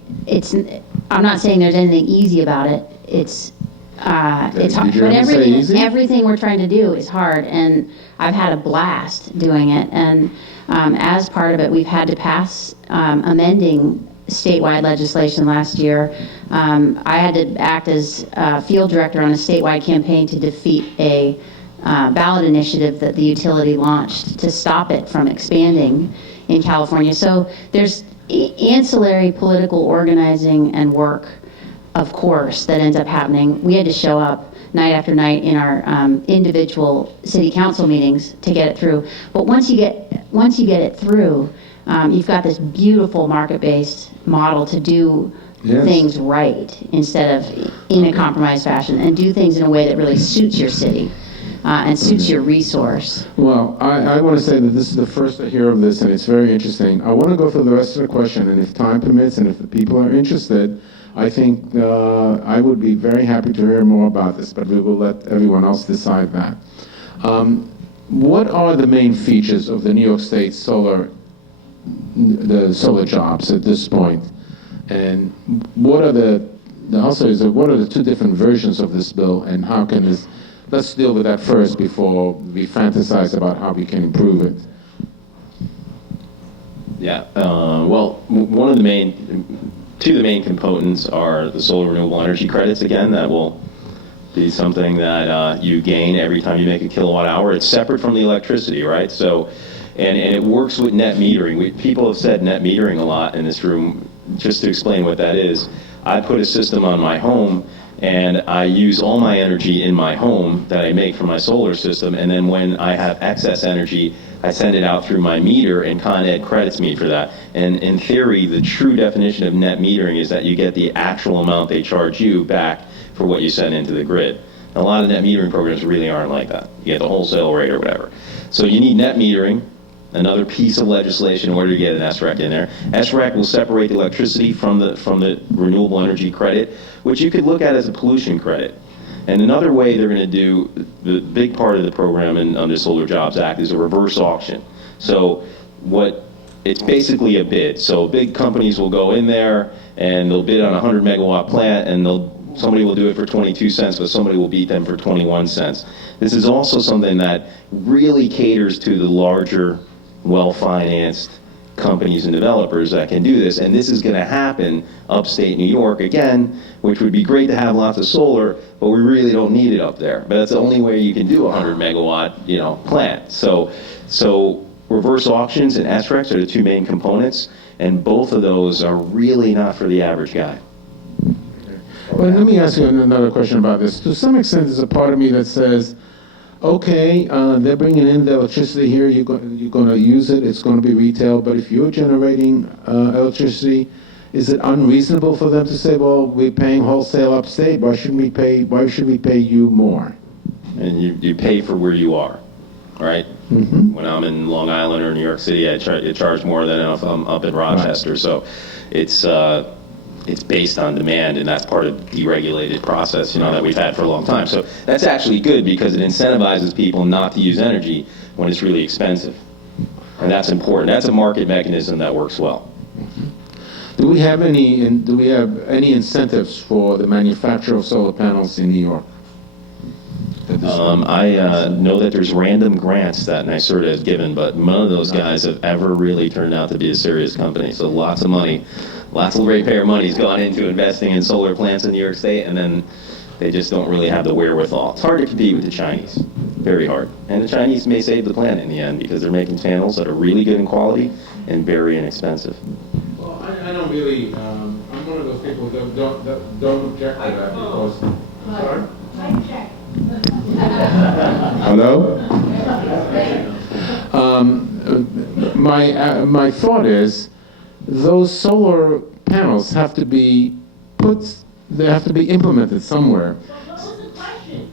not saying there's anything easy about it. It's hard, but everything we're trying to do is hard, and I've had a blast doing it. And as part of it, we've had to pass amending statewide legislation last year. I had to act as field director on a statewide campaign to defeat a ballot initiative that the utility launched to stop it from expanding in California. So there's ancillary political organizing and work, of course, that ends up happening. We had to show up night after night in our individual city council meetings to get it through. But once you get it through, you've got this beautiful market-based model to do things right instead of in a compromised fashion, and do things in a way that really suits your city and suits your resource. Well, I want to say that this is the first I hear of this, and it's very interesting. I want to go through the rest of the question, and if time permits, and if the people are interested, I think I would be very happy to hear more about this, but we will let everyone else decide that. What are the main features of the New York State solar jobs at this point? And what are what are the two different versions of this bill, and how can this, let's deal with that first before we fantasize about how we can improve it. Yeah, well, two of the main components are the solar renewable energy credits, again, that will be something that you gain every time you make a kilowatt hour. It's separate from the electricity, right? So, and it works with net metering. People have said net metering a lot in this room. Just to explain what that is, I put a system on my home, and I use all my energy in my home that I make from my solar system, and then when I have excess energy, I send it out through my meter, and Con Ed credits me for that. And in theory, the true definition of net metering is that you get the actual amount they charge you back for what you send into the grid. And a lot of net metering programs really aren't like that. You get the wholesale rate or whatever. So you need net metering, another piece of legislation in order to get an SREC in there. SREC will separate the electricity from the renewable energy credit, which you could look at as a pollution credit. And another way they're going to do, the big part of the program under Solar Jobs Act is a reverse auction. So it's basically a bid. So big companies will go in there and they'll bid on a 100 megawatt plant, and somebody will do it for 22 cents, but somebody will beat them for 21 cents. This is also something that really caters to the larger, well-financed companies and developers that can do this, and this is going to happen upstate New York again, which would be great to have lots of solar, but we really don't need it up there. But that's the only way you can do a 100 megawatt, plant. So reverse auctions and SRECs are the two main components, and both of those are really not for the average guy. Well, let me ask you another question about this. To some extent, there's a part of me that says, okay, they're bringing in the electricity here, you're going to use it, it's going to be retail, but if you're generating electricity, is it unreasonable for them to say, well, we're paying wholesale upstate, why should we pay you more? And you pay for where you are, right? Mm-hmm. When I'm in Long Island or New York City, I charge more than if I'm up in Rochester. Right. So it's based on demand, and that's part of the deregulated process, that we've had for a long time. So that's actually good because it incentivizes people not to use energy when it's really expensive. And that's important. That's a market mechanism that works well. Do we have any incentives for the manufacture of solar panels in New York? I know that there's random grants that NYSERDA has given, but none of those guys have ever really turned out to be a serious company. So lots of money, lots of ratepayer money has gone into investing in solar plants in New York State, and then they just don't really have the wherewithal. It's hard to compete with the Chinese, very hard. And the Chinese may save the planet in the end because they're making panels that are really good in quality and very inexpensive. Well, I don't really, I'm one of those people that don't object to that because... Sorry? Check. Hello? My thought is, those solar panels have to be implemented somewhere. What was the question?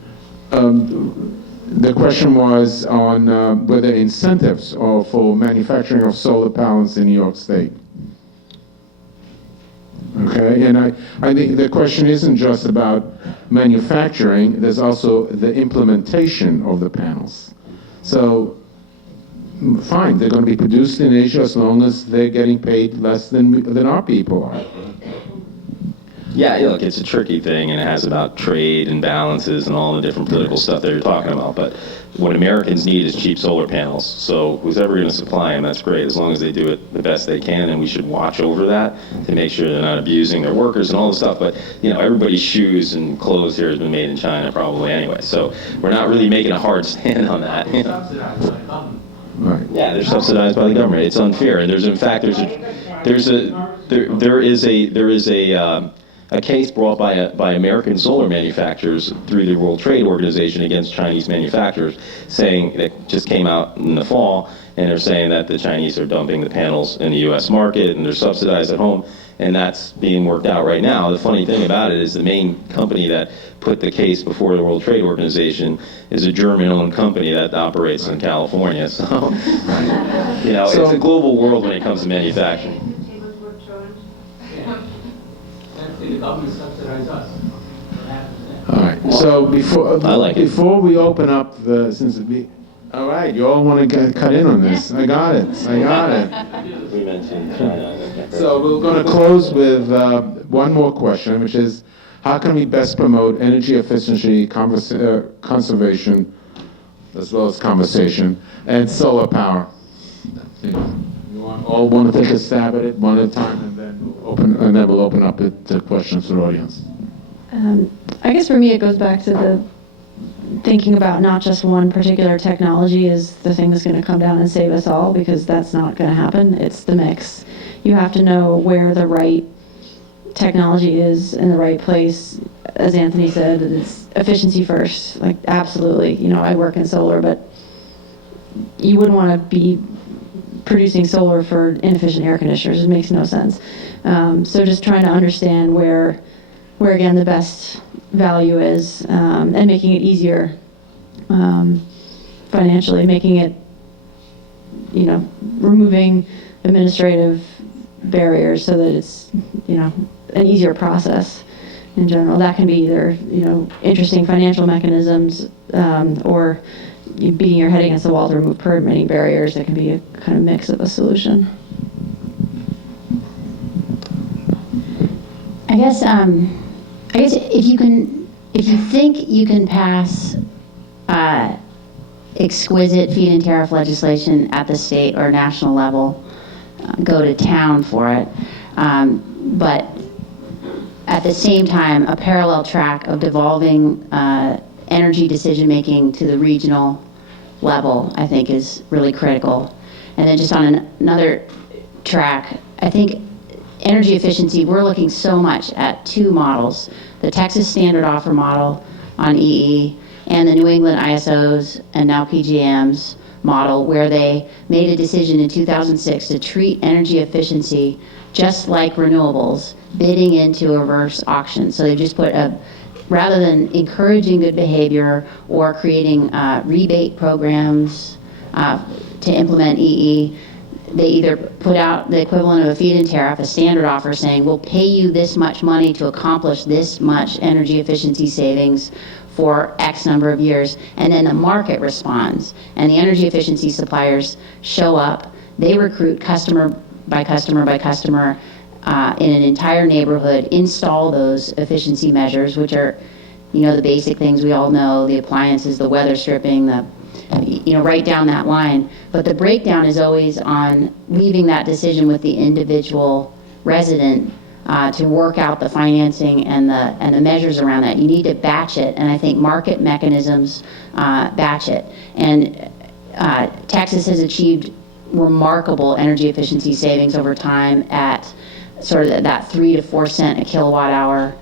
The question was on whether incentives are for manufacturing of solar panels in New York State. Okay, and I think the question isn't just about manufacturing, there's also the implementation of the panels. So, fine, they're going to be produced in Asia as long as they're getting paid less than our people are. Yeah, look, it's a tricky thing, and it has about trade and balances and all the different political stuff that you're talking about, but what Americans need is cheap solar panels. So who's ever going to supply them, that's great, as long as they do it the best they can, and we should watch over that to make sure they're not abusing their workers and all the stuff. But, everybody's shoes and clothes here has been made in China probably anyway, so we're not really making a hard stand on that. Right. Yeah, they're subsidized by the government. It's unfair, and there is a case brought by American solar manufacturers through the World Trade Organization against Chinese manufacturers, saying that just came out in the fall, and they're saying that the Chinese are dumping the panels in the U.S. market and they're subsidized at home, and that's being worked out right now. The funny thing about it is the main company that put the case before the World Trade Organization is a German-owned company that operates in California. So, it's a global world when it comes to manufacturing. The government subsidize us. All right. So before we open up all right, you all want to cut in on this. I got it. We mentioned China. So we're going to close with one more question, which is, how can we best promote energy efficiency, conservation, as well as conversation, and solar power? You all want to take a stab at it one at a time, and then we'll open up it to questions from the audience. I guess for me it goes back to the thinking about not just one particular technology is the thing that's going to come down and save us all, because that's not going to happen. It's the mix. You have to know where the right technology is in the right place. As Anthony said, it's efficiency first. Like, absolutely. I work in solar, but you wouldn't want to be producing solar for inefficient air conditioners. It makes no sense. So just trying to understand where again the best value is, and making it easier financially, making it, removing administrative barriers so that it's, an easier process in general. That can be either, interesting financial mechanisms, or you beating your head against the wall to remove permitting barriers. It can be a kind of mix of a solution. I guess if you think you can pass exquisite feed-in tariff legislation at the state or national level, go to town for it. But at the same time, a parallel track of devolving energy decision-making to the regional level, I think, is really critical. And then just on another track, I think energy efficiency, we're looking so much at two models, the Texas Standard Offer model on EE and the New England ISOs and now PJM's model, where they made a decision in 2006 to treat energy efficiency just like renewables, bidding into a reverse auction. So they just put rather than encouraging good behavior or creating rebate programs to implement EE, they either put out the equivalent of a feed-in tariff, a standard offer saying, we'll pay you this much money to accomplish this much energy efficiency savings for X number of years, and then the market responds. And the energy efficiency suppliers show up, they recruit customer by customer by customer in an entire neighborhood, install those efficiency measures, which are, the basic things we all know, the appliances, the weather stripping, right down that line. But the breakdown is always on leaving that decision with the individual resident to work out the financing and the measures around that. You need to batch it, and I think market mechanisms batch it. And Texas has achieved remarkable energy efficiency savings over time at sort of that 3 to 4 cent a kilowatt hour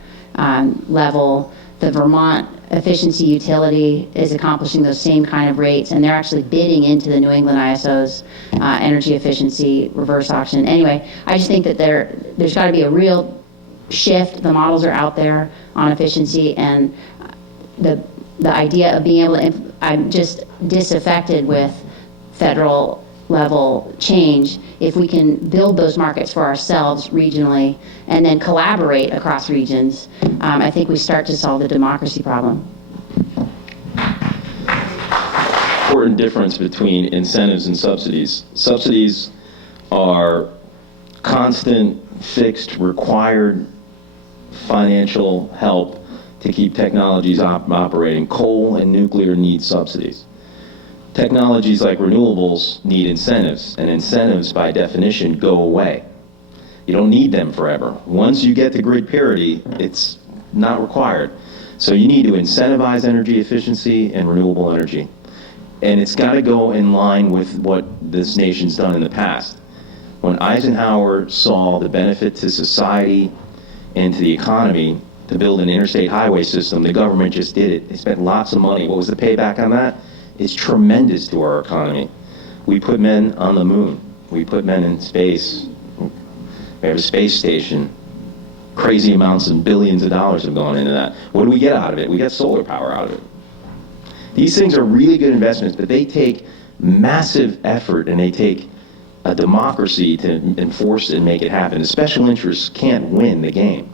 level. The Vermont efficiency utility is accomplishing those same kind of rates, and they're actually bidding into the New England ISO's energy efficiency reverse auction. Anyway, I just think that there's got to be a real shift. The models are out there on efficiency, and the idea of being able to, I'm just disaffected with federal level change. If we can build those markets for ourselves regionally and then collaborate across regions, I think we start to solve the democracy problem. Important difference between incentives and subsidies. Subsidies are constant, fixed, required financial help to keep technologies operating. Coal and nuclear need subsidies. Technologies like renewables need incentives, and incentives by definition go away. You don't need them forever. Once you get to grid parity, it's not required. So you need to incentivize energy efficiency and renewable energy. And it's got to go in line with what this nation's done in the past. When Eisenhower saw the benefit to society and to the economy to build an interstate highway system, the government just did it. They spent lots of money. What was the payback on that? It's tremendous to our economy. We put men on the moon. We put men in space. We have a space station. Crazy amounts and billions of dollars have gone into that. What do we get out of it? We get solar power out of it. These things are really good investments, but they take massive effort, and they take a democracy to enforce and make it happen. The special interests can't win the game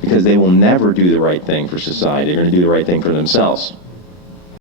because they will never do the right thing for society. They're going to do the right thing for themselves.